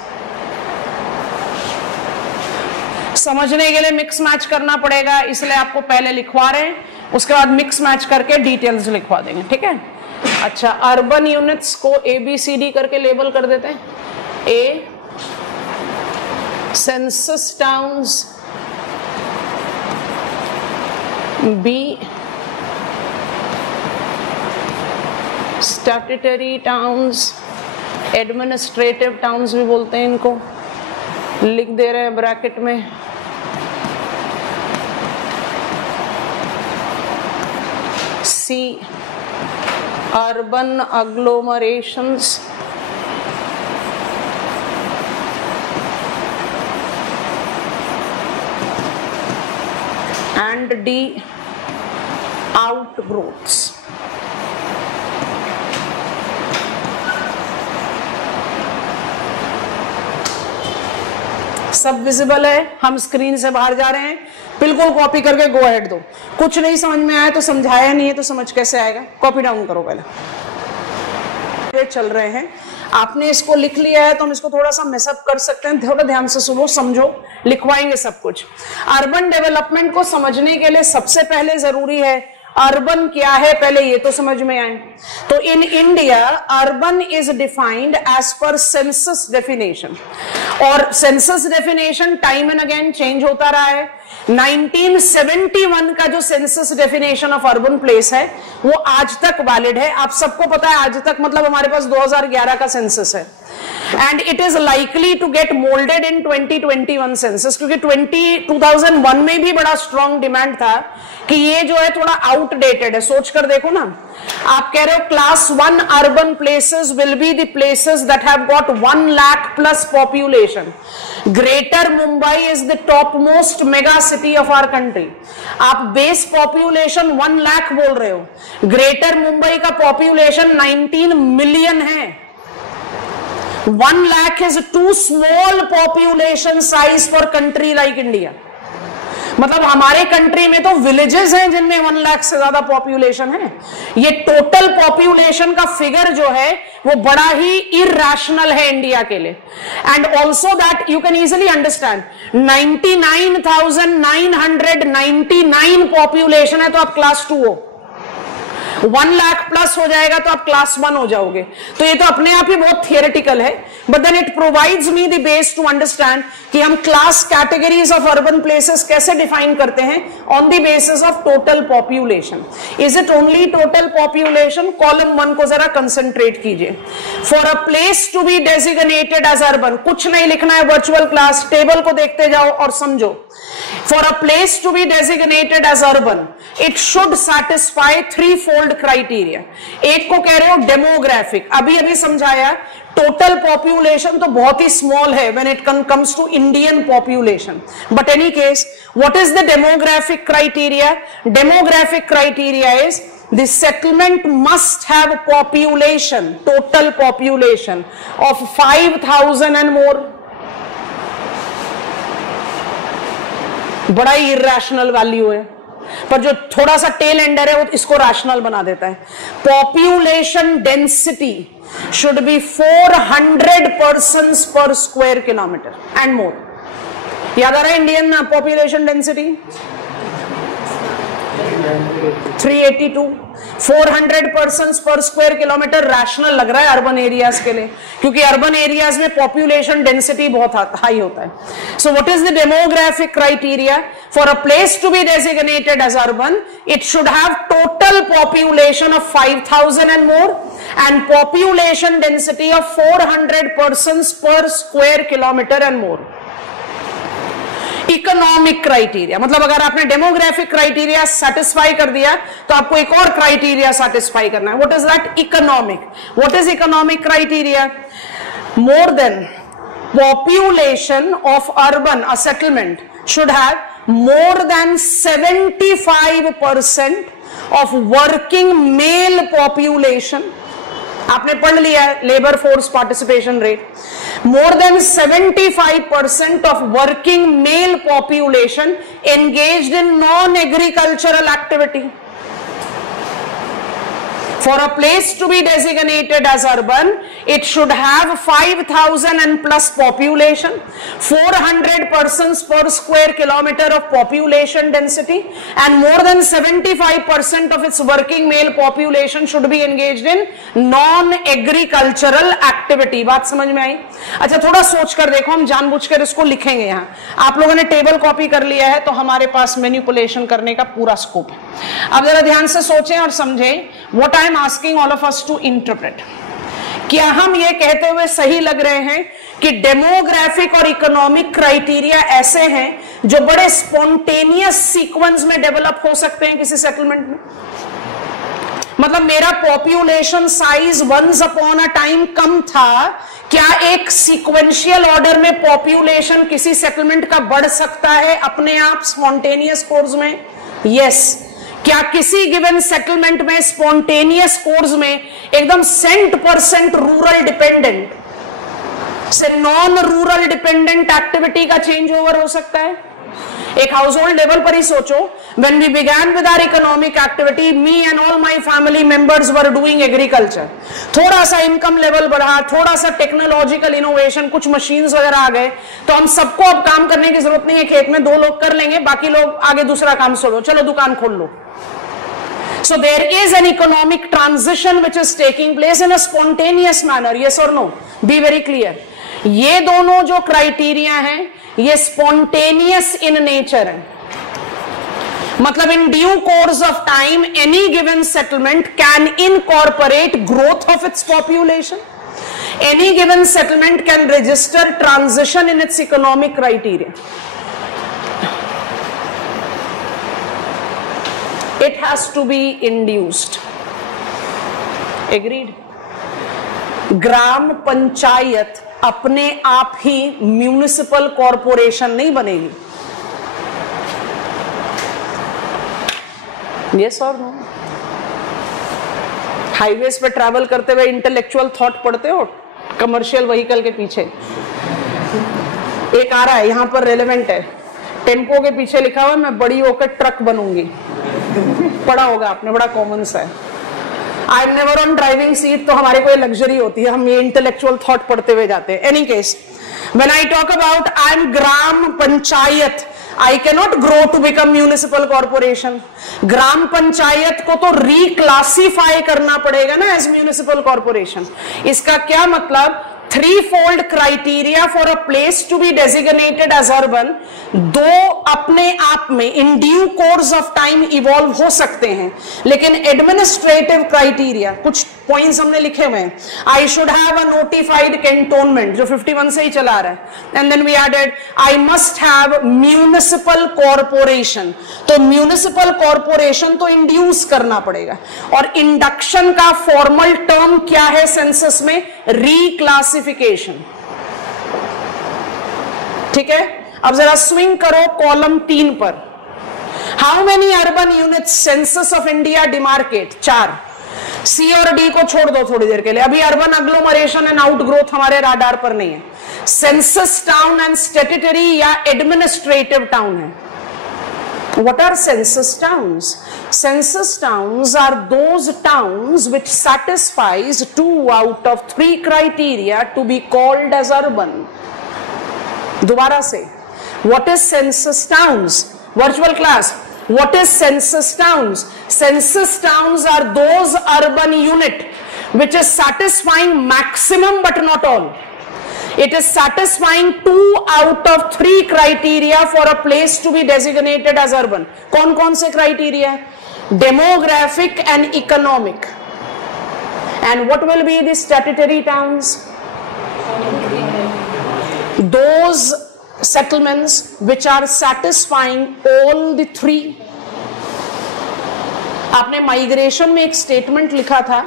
समझने के लिए मिक्स मैच करना पड़ेगा, इसलिए आपको पहले लिखवा रहे हैं, उसके बाद मिक्स मैच करके डिटेल्स लिखवा देंगे, ठीक है। अच्छा, अर्बन यूनिट्स को ABCD करके लेबल कर देते हैं। A census towns, B statutory towns, administrative towns भी बोलते हैं इनको, लिख दे रहे हैं ब्रैकेट में। C urban agglomerations, and D outgrowths। सब विजिबल है, हम स्क्रीन से बाहर जा रहे हैं, बिल्कुल कॉपी करके गो अहेड दो। कुछ नहीं समझ में आया तो समझाया नहीं है तो समझ कैसे आएगा, कॉपी डाउन करो पहले। चल रहे हैं, आपने इसको लिख लिया है तो हम इसको थोड़ा सा मिसअप कर सकते हैं, थोड़ा ध्यान से सुनो, समझो, लिखवाएंगे सब कुछ। अर्बन डेवलपमेंट को समझने के लिए सबसे पहले जरूरी है अर्बन क्या है, पहले ये तो समझ में आए। तो in India urban is defined as per census definition, और census definition time and again change होता रहा है। 1971 का जो census definition of urban place है वो आज तक वैलिड है। आप सबको पता है आज तक मतलब हमारे पास 2011 का सेंसस है, and it is likely to get moulded in 2021 census, क्योंकि 2001 में भी बड़ा स्ट्रॉन्ग डिमांड था कि ये जो है थोड़ा आउटडेटेड है। सोच कर देखो ना, आप कह रहे हो class 1 urban places will be the places that have got 1 lakh plus population. Greater Mumbai is the top most mega city of our country. आप बेस पॉपुलेशन 1 लाख बोल रहे हो, ग्रेटर मुंबई का पॉपुलेशन 19 मिलियन है। 1 lakh is too small population size for country like India। मतलब हमारे country में तो विलेजेस हैं जिनमें 1 लाख से ज्यादा पॉपुलेशन है। ये टोटल पॉपुलेशन का फिगर जो है वो बड़ा ही इरैशनल है इंडिया के लिए। And also that you can easily understand, 99,999 population है तो आप क्लास 2 हो। 1 लाख प्लस हो जाएगा तो आप क्लास 1 हो जाओगे। तो ये तो अपने आप ही बहुत थियोरेटिकल है, but then it provides me the base to understand कि हम class categories of urban places कैसे डिफाइन करते हैं on the basis of total population. Is it only total population? Column 1 को जरा कंसंट्रेट कीजिए। For a place to be designated as urban, कुछ नहीं लिखना है वर्चुअल क्लास, टेबल को देखते जाओ और समझो। For a place to be designated as urban, it should satisfy threefold criteria. एक को कह रहे हो डेमोग्राफिक, अभी अभी समझाया टोटल पॉपुलेशन तो बहुत ही स्मॉल है when it comes to Indian population. But any case, what is the demographic criteria? Demographic criteria is the settlement must have population, total population of 5,000 and more. बड़ा ही irrational value है, पर जो थोड़ा सा tell ender है वो इसको rational बना देता है। Population density should be 400 persons per square kilometre and more. याद आ रहा है Indian population density 382, 400 persons per square kilometre rational लग रहा है अर्बन एरियाज के लिए, क्योंकि अर्बन एरियाज में पॉपुलेशन डेंसिटी बहुत हाई होता है। So what is the demographic criteria? For a place to be designated as urban, it should have total population of 5,000 and more and population density of 400 persons per square kilometre and more. Economic criteria मतलब अगर आपने demographic criteria satisfy कर दिया तो आपको एक और criteria satisfy करना है। What is that? Economic. What is economic criteria? More than population of urban a settlement should have more than 75% of working mail population. आपने पढ़ लिया है labour force participation rate. More than 75% of working mail population engaged in non agricultural activity. For a place to be designated as urban, it should have 5,000 and plus population, 400 persons per square kilometer of population density, and more than 75% of its working male population should be engaged in non-agricultural activity. बात समझ में आई? अच्छा, थोड़ा सोच कर देखो, हम जानबूझकर इसको लिखेंगे यहाँ। आप लोगों ने टेबल कॉपी कर लिया है तो हमारे पास मैनिपुलेशन करने का पूरा स्कोप है। अब जरा ध्यान से सोचें और समझें। What I am asking all of us to interpret, क्या हम ये कहते हुए सही लग रहे हैं कि डेमोग्राफिक और इकोनॉमिक क्राइटेरिया ऐसे हैं जो बड़े स्पॉन्टेनियस सीक्वेंस में डेवलप हो सकते हैं किसी सेटलमेंट में? मतलब मेरा population size once upon a time कम था, क्या एक सीक्वेंशियल ऑर्डर में पॉपुलेशन किसी सेटलमेंट का बढ़ सकता है अपने आप स्पॉन्टेनियस कोर्स में? यस। क्या किसी गिवन सेटलमेंट में स्पॉन्टेनियस कोर्स में एकदम 100% रूरल डिपेंडेंट से नॉन रूरल डिपेंडेंट एक्टिविटी का चेंज ओवर हो सकता है? एक हाउस होल्ड लेवल पर ही सोचो। When we began with our economic activity, me and all my family members were doing agriculture. थोड़ा सा इनकम लेवल बढ़ा, थोड़ा सा टेक्नोलॉजिकल इनोवेशन, कुछ मशीन्स वगैरह आ गए, तो हम सबको अब काम करने की जरूरत नहीं है। खेत में 2 लोग कर लेंगे, बाकी लोग आगे दूसरा काम सोलो, चलो दुकान खोल लो। So there is an economic transition which is taking place in a spontaneous manner. Yes or no? Be very clear. ये दोनों जो क्राइटेरिया हैं ये spontaneous in nature है। मतलब in due course of time any given settlement can incorporate growth of its population. Any given settlement can register transition in its economic criteria. It has to be induced. Agreed? ग्राम पंचायत अपने आप ही municipal corporation नहीं बनेगी। Yes or no? Highways पे travel करते हुए intellectual thought पढ़ते हो commercial vehicle के पीछे? एक आ रहा है यहां पर रेलेवेंट है, टेम्पो के पीछे लिखा हुआ है मैं बड़ी होकर ट्रक बनूंगी। पढ़ा होगा आपने, बड़ा कॉमन सा है। I am never on driving seat, तो हमारे को ये लग्जरी होती है, हम ये इंटेलेक्चुअल थॉट पढ़ते हुए जाते हैं। Any case, when I talk about I am gram panchayat, I cannot grow to become municipal corporation. Gram panchayat को तो रिक्लासिफाई करना पड़ेगा ना एज म्यूनिसिपल कॉर्पोरेशन। इसका क्या मतलब, threefold criteria for a place to be designated as urban, दो अपने आप में in due course of time evolve हो सकते हैं, लेकिन एडमिनिस्ट्रेटिव क्राइटेरिया कुछ पॉइंट्स हमने लिखे हुए हैं। I should have a notified cantonment, जो 51 से ही चला रहा है, and then we added I must have municipal corporation. तो म्यूनिसिपल कॉर्पोरेशन तो इंड्यूस करना पड़ेगा, और इंडक्शन का फॉर्मल टर्म क्या है सेंसस में, रिक्लासिफिकेशन। ठीक है, अब जरा स्विंग करो कॉलम 3 पर। How many urban units census of India demarcate, 4। सी और डी को छोड़ दो थोड़ी देर के लिए, अभी अर्बन अग्लोमरेशन एंड आउटग्रोथ हमारे राडार पर नहीं है। सेंसस टाउन एंड स्टैट्यूटरी या एडमिनिस्ट्रेटिव टाउन है। What are census towns? Census towns are those towns which satisfies 2 out of 3 criteria to be called as urban. दोबारा से, what is census towns? Virtual class, what is census towns? Census towns are those urban unit which is satisfying maximum but not all. It is satisfying 2 out of 3 criteria for a place to be designated as urban. कौन कौन से criteria? Demographic and economic. And what will be the statutory towns? Those settlements which are satisfying all the 3. आपने migration में एक statement लिखा था,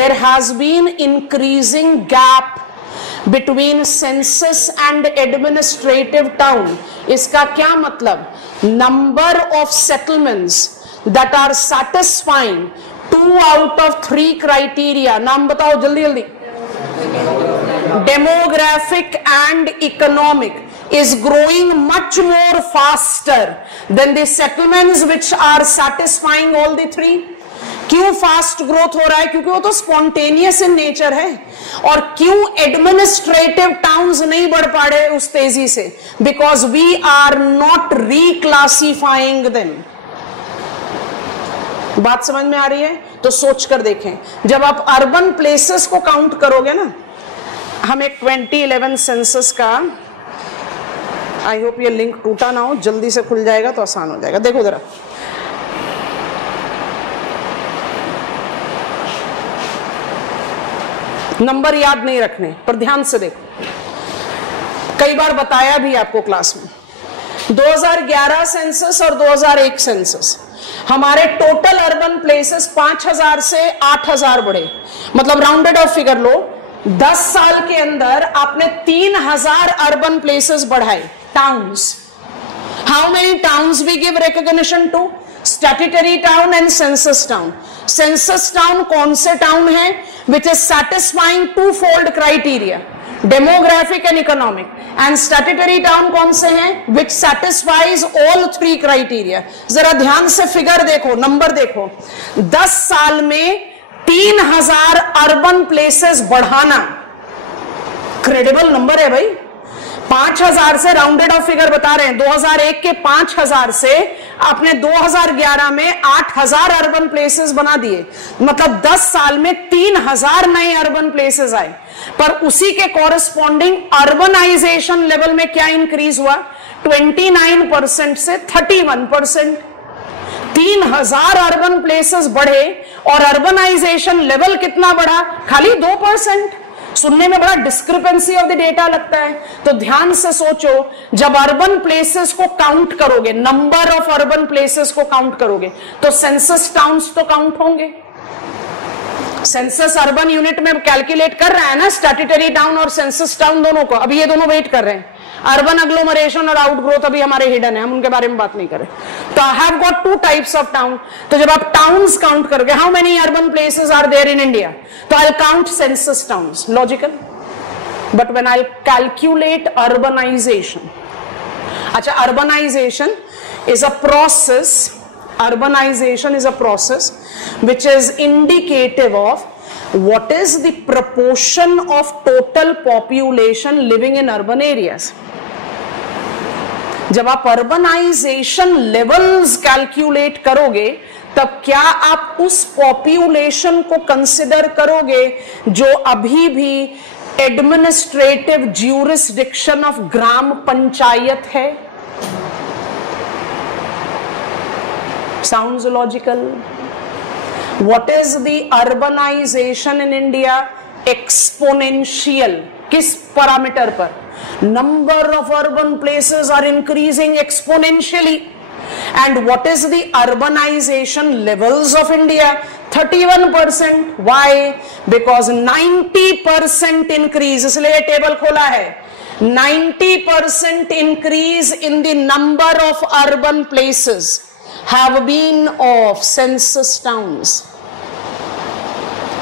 there has been increasing gap between census and administrative town. इसका क्या मतलब, number of settlements that are satisfying 2 out of 3 criteria. नाम बताओ जल्दी जल्दी। Demographic and economic is growing much more faster than the settlements which are satisfying all the 3. क्यों fast growth हो रहा है? क्योंकि वो तो स्पॉन्टेनियस इन नेचर है। और क्यों एडमिनिस्ट्रेटिव टाउन्स नहीं बढ़ पा रहे उस तेजी से? Because we are not reclassifying them. बात समझ में आ रही है? तो सोच कर देखें, जब आप अर्बन प्लेसेस को काउंट करोगे ना, हम एक 2011 सेंसस का, आई होप ये लिंक टूटा ना हो, जल्दी से खुल जाएगा तो आसान हो जाएगा। देखो जरा, नंबर याद नहीं रखने पर ध्यान से देखो, कई बार बताया भी आपको क्लास में। 2011 सेंसस और 2001 सेंसस, हमारे टोटल अर्बन प्लेसेस 5000 से 8000 बढ़े। मतलब राउंडेड ऑफ फिगर लो, 10 साल के अंदर आपने 3000 अर्बन प्लेसेस बढ़ाए, towns. How many towns we give recognition to? Statutory town and census town. Census town कौन से टाउन है? Which is satisfying 2-fold criteria, demographic and economic. And statutory town कौन से हैं? Which satisfies all 3 criteria. जरा ध्यान से figure देखो, नंबर देखो, 10 साल में 3000 अर्बन प्लेसेस बढ़ाना क्रेडिबल नंबर है भाई। 5000 से राउंडेड ऑफ फिगर बता रहे हैं, 2001 के 5000 से आपने 2011 में 8000 अर्बन प्लेसेस बना दिए। मतलब 10 साल में 3000 नए अर्बन प्लेसेस आए। पर उसी के कॉरेस्पॉन्डिंग अर्बनाइजेशन लेवल में क्या इंक्रीज हुआ? 29% से 31%। 3000 अर्बन प्लेसेस बढ़े और अर्बनाइजेशन लेवल कितना बढ़ा? खाली 2%। सुनने में बड़ा डिस्क्रिपेंसी ऑफ द डेटा लगता है। तो ध्यान से सोचो, जब अर्बन प्लेसेस को काउंट करोगे, नंबर ऑफ अर्बन प्लेसेस को काउंट करोगे, तो सेंसस टाउन्स तो काउंट होंगे। सेंसस अर्बन यूनिट में कैलकुलेट कर रहा है ना, स्टैट्यूटरी टाउन और सेंसस टाउन दोनों को। अभी ये दोनों वेट कर रहे हैं। अर्बन अग्लोमरेशन और आउटग्रोथ अभी हमारे हिडन है, हम उनके बारे में बात नहीं करें। तो I have got 2 types of town. तो जब आप टाउन्स काउंट करोगे, how many urban places are there in India, तो I count census towns, logical. But when I calculate urbanization, अच्छा, urbanization is a process, urbanization is a process which is indicative of what is the proportion of total population living in urban areas. जब आप urbanisation levels calculate करोगे तब क्या आप उस population को consider करोगे जो अभी भी administrative jurisdiction of gram panchayat है? Sounds logical? What is the urbanization in India? Exponential. किस पैरामीटर पर? Number of urban places are increasing exponentially. And what is the urbanization levels of India? 31%. Why? Because 90% increase, इसलिए table खोला है, 90% increase in the number of urban places have been of census towns.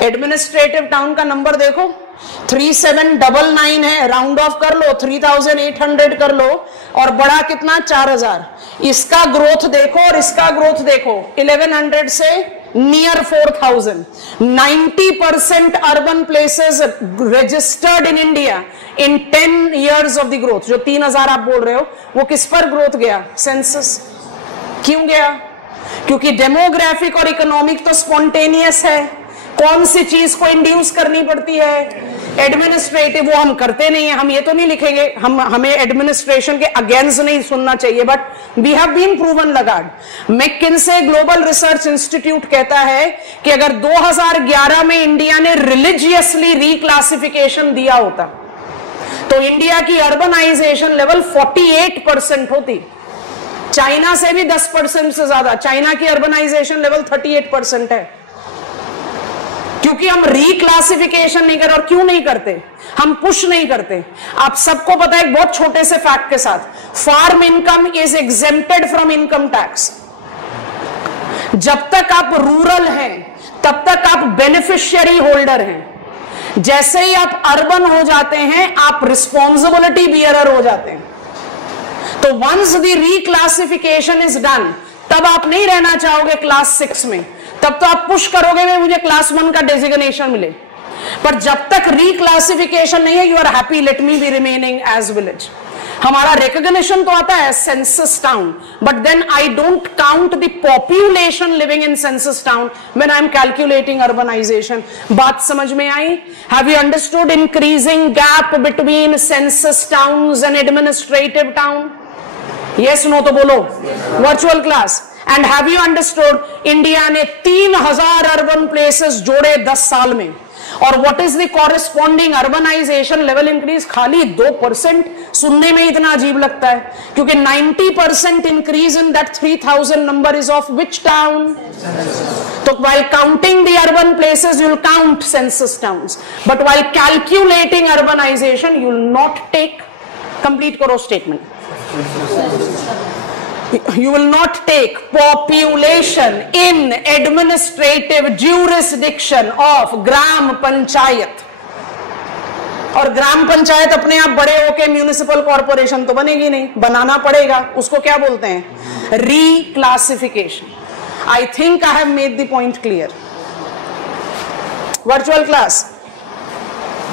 Administrative town का number देखो, 3799 है, round of कर लो, 3800 कर लो, और बड़ा कितना? 4000. इसका ग्रोथ देखो और इसका ग्रोथ देखो, 1100 से near 4000. 90% urban places registered in India in 10 years of the growth. जो 3000 आप बोल रहे हो वो किस पर ग्रोथ गया? सेंसस. क्यों गया? क्योंकि डेमोग्राफिक और इकोनॉमिक तो स्पॉन्टेनियस है. कौन सी चीज को इंड्यूस करनी पड़ती है? एडमिनिस्ट्रेटिव. वो हम करते नहीं है. हम ये तो नहीं लिखेंगे, हमें एडमिनिस्ट्रेशन के अगेंस्ट नहीं सुनना चाहिए, but we have been proven लगाड. मैकिन्से ग्लोबल रिसर्च इंस्टीट्यूट कहता है कि अगर 2011 में इंडिया ने रिलीजियसली रिक्लासिफिकेशन दिया होता तो इंडिया की अर्बनाइजेशन लेवल 48% होती. चाइना से भी 10% से ज्यादा. चाइना की अर्बनाइजेशन लेवल 38% है. क्योंकि हम रिक्लासिफिकेशन नहीं करते. और क्यों नहीं करते? हम पुश नहीं करते. आप सबको पता है एक बहुत छोटे से फैक्ट के साथ, farm income is exempted from income tax. जब तक आप रूरल हैं तब तक आप बेनिफिशियरी होल्डर हैं. जैसे ही आप अर्बन हो जाते हैं आप रिस्पॉन्सिबिलिटी बियरर हो जाते हैं. तो once the reclassification is done, तब आप नहीं रहना चाहोगे क्लास 6 में. तब तो आप पुश करोगे मैं मुझे क्लास 1 का डेजिग्नेशन मिले. पर जब तक रिक्लासिफिकेशन नहीं है, you are happy, let me be remaining as village. हमारा रिकॉग्निशन तो आता है census town, but then I don't count the population living in census town when I am calculating urbanization. बात समझ में आई? Have you understood increasing gap between census towns and administrative town? Yes no तो बोलो. Virtual class. And have you understood India ने 3000 urban places जोड़े 10 साल में, और what is the corresponding urbanization level increase? खाली 2%. सुनने में इतना अजीब लगता है क्योंकि 90% increase in that 3000 number is of which town? तो while counting the urban places you will count census towns, but while calculating urbanization you will not take, complete karo statement, you will not take population in administrative jurisdiction of ग्राम पंचायत. और ग्राम पंचायत अपने आप बड़े होके municipal corporation तो बनेगी नहीं, बनाना पड़ेगा. उसको क्या बोलते हैं? Reclassification. I think I have made the point clear. Virtual class.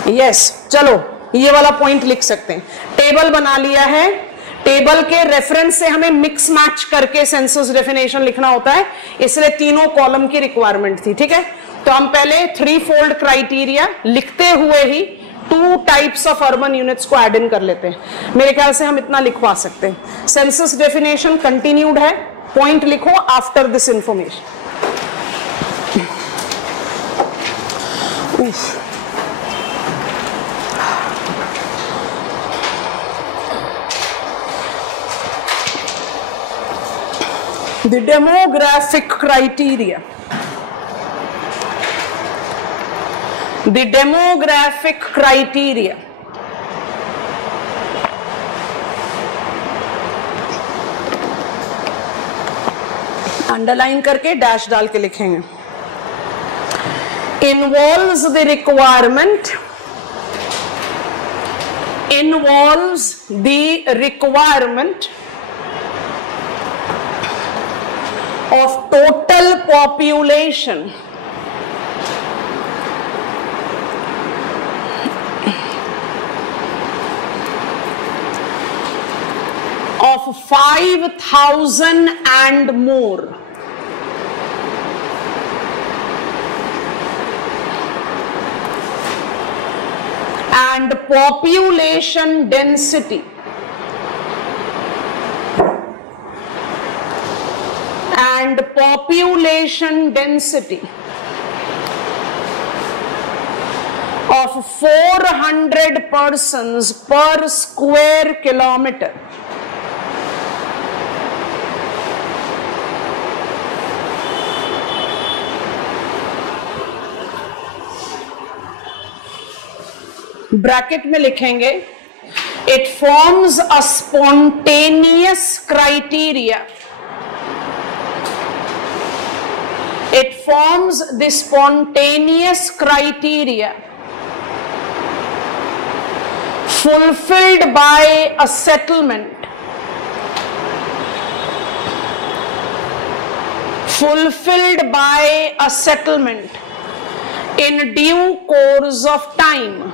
Yes, चलो ये वाला पॉइंट लिख सकते हैं. टेबल बना लिया है. टेबल के रेफरेंस से हमें मिक्स मैच करके सेंसस डेफिनेशन लिखना होता है, इसलिए तीनों कॉलम की रिक्वायरमेंट थी. ठीक है, तो हम पहले 3-fold क्राइटेरिया लिखते हुए ही 2 टाइप्स ऑफ अर्बन यूनिट्स को ऐड इन कर लेते हैं. मेरे ख्याल से हम इतना लिखवा सकते हैं. सेंसस डेफिनेशन कंटिन्यूड है. पॉइंट लिखो after this information. The demographic criteria. The demographic criteria. Underline करके डैश डाल के लिखेंगे. Involves the requirement. Involves the requirement of total population of 5,000 and more. And population density of 400 persons per square kilometer. Bracket में लिखेंगे it forms a spontaneous criteria. It forms the spontaneous criteria fulfilled by a settlement in due course of time.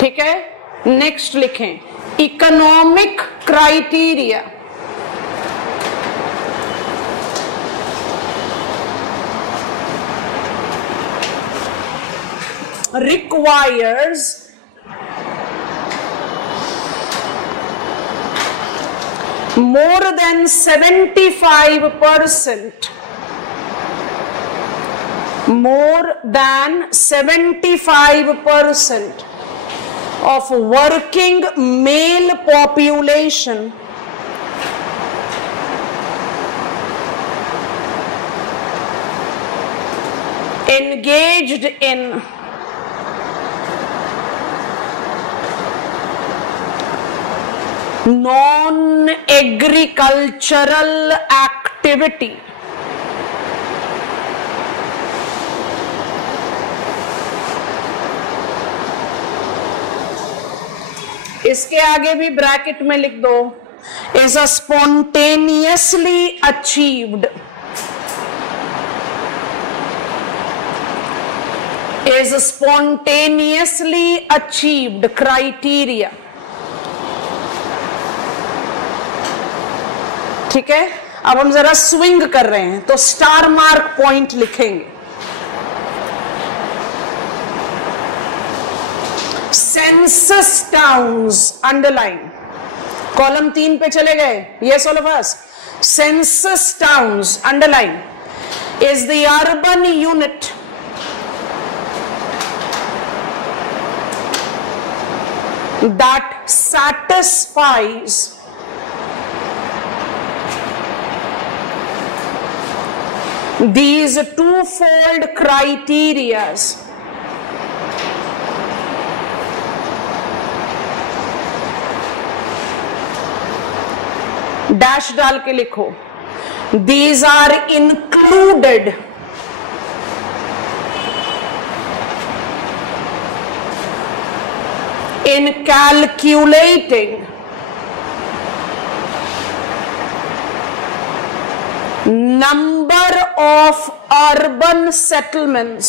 ठीक है, next लिखें economic criteria. requires more than 75% of working male population engaged in non-agricultural activity. इसके आगे भी bracket में लिख दो is a spontaneously achieved criteria. ठीक है, अब हम जरा स्विंग कर रहे हैं तो स्टार मार्क पॉइंट लिखेंगे. Census towns underline. कॉलम 3 पे चले गए. Yes all of us. Census towns underline is the urban unit that satisfies these twofold criteria. Dash डाल के लिखो. These are included in calculating number of urban settlements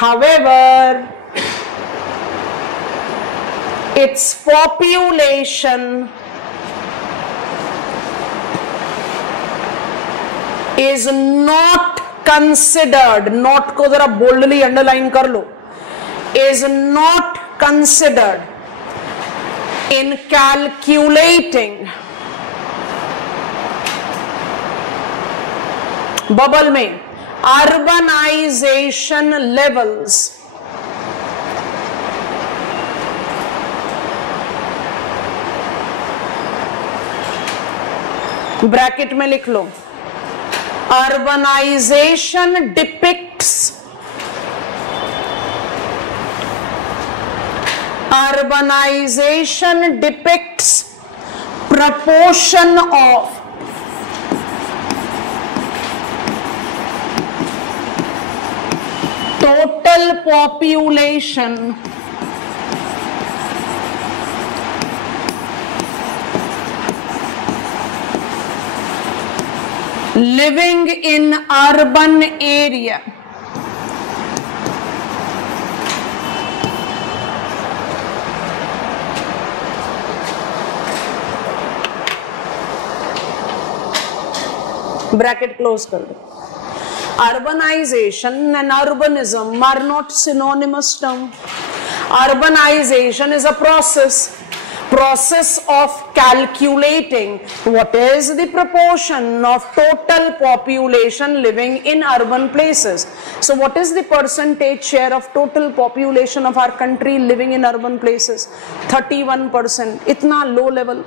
however its population is not considered, not को जरा boldly underline कर लो, is not considered in calculating bubble में urbanization levels. Bracket में लिख लो. Urbanization depicts proportion of total population living in urban area. Bracket close कर दो. Urbanization and urbanism are not synonymous term. Urbanization is a process of calculating what is the proportion of total population living in urban places. So what is the percentage share of total population of our country living in urban places? 31%. Itna low level.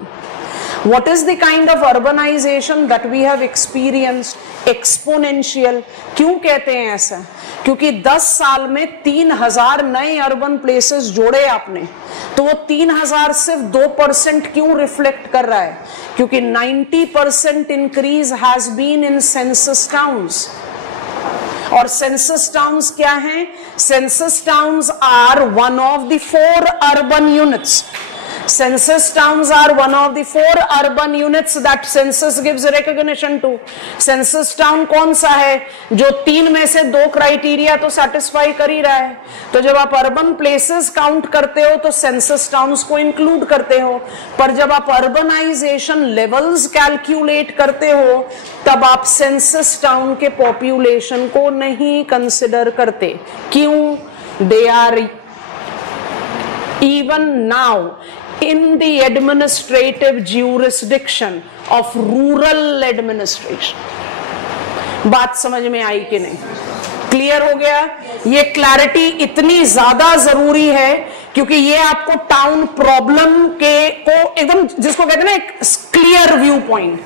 What is the kind of urbanization that we have experienced? Exponential. क्यों कहते हैं ऐसा? क्योंकि 10 साल में 3000 नए urban places जोड़े आपने, तो वो 3000 सिर्फ 2% क्यों रिफ्लेक्ट कर रहा है? क्योंकि 90% increase has been in census towns. और सेंसस टाउन्स क्या हैं? Census towns are one of the 4 urban units. Census towns are one of the 4 urban units that census gives recognition to. Census town कौन सा है? जो 3 में से 2 criteria तो सेटिस्फाई कर ही रहा है. तो जब आप अर्बन प्लेसेस काउंट करते हो तो सेंसस टाउन्स को इंक्लूड करते हो, पर जब आप अर्बनाइजेशन लेवल्स कैलकुलेट करते हो तब आप सेंसस टाउन के पॉपुलेशन को नहीं कंसिडर करते. क्यों? They are even now in the administrative jurisdiction of rural administration. बात समझ में आई कि नहीं? क्लियर हो गया? ये क्लैरिटी इतनी ज्यादा जरूरी है क्योंकि ये आपको टाउन प्रॉब्लम के को एकदम, जिसको कहते हैं ना, एक क्लियर व्यू पॉइंट,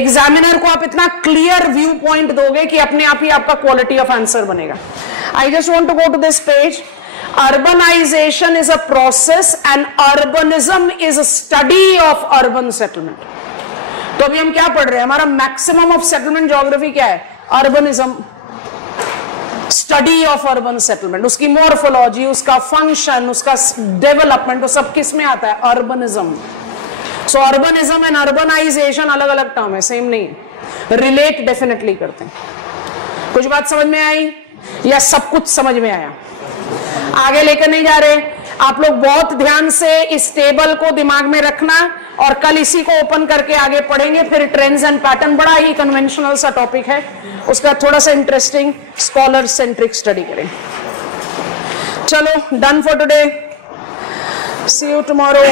एग्जामिनर को आप इतना क्लियर व्यू पॉइंट दोगे कि अपने आप ही आपका क्वालिटी ऑफ आंसर बनेगा. I just want to go to this page. Urbanization is a process and urbanism is a study of urban settlement. तो अभी हम क्या पढ़ रहे हैं? हमारा मैक्सिमम ऑफ सेटलमेंट ज्योग्राफी क्या है? Urbanism. Study of urban settlement, उसकी मॉर्फोलॉजी, उसका फंक्शन, उसका डेवलपमेंट, तो सब किस में आता है? Urbanism. So urbanism and urbanization अलग अलग टर्म है, सेम नहीं है. रिलेट डेफिनेटली करते हैं. कुछ बात समझ में आई या सब कुछ समझ में आया? आगे लेकर नहीं जा रहे. आप लोग बहुत ध्यान से इस टेबल को दिमाग में रखना और कल इसी को ओपन करके आगे पढ़ेंगे. फिर ट्रेंड्स एंड पैटर्न, बड़ा ही कन्वेंशनल सा टॉपिक है, उसका थोड़ा सा इंटरेस्टिंग स्कॉलर सेंट्रिक स्टडी करें. चलो, done for today. See you tomorrow.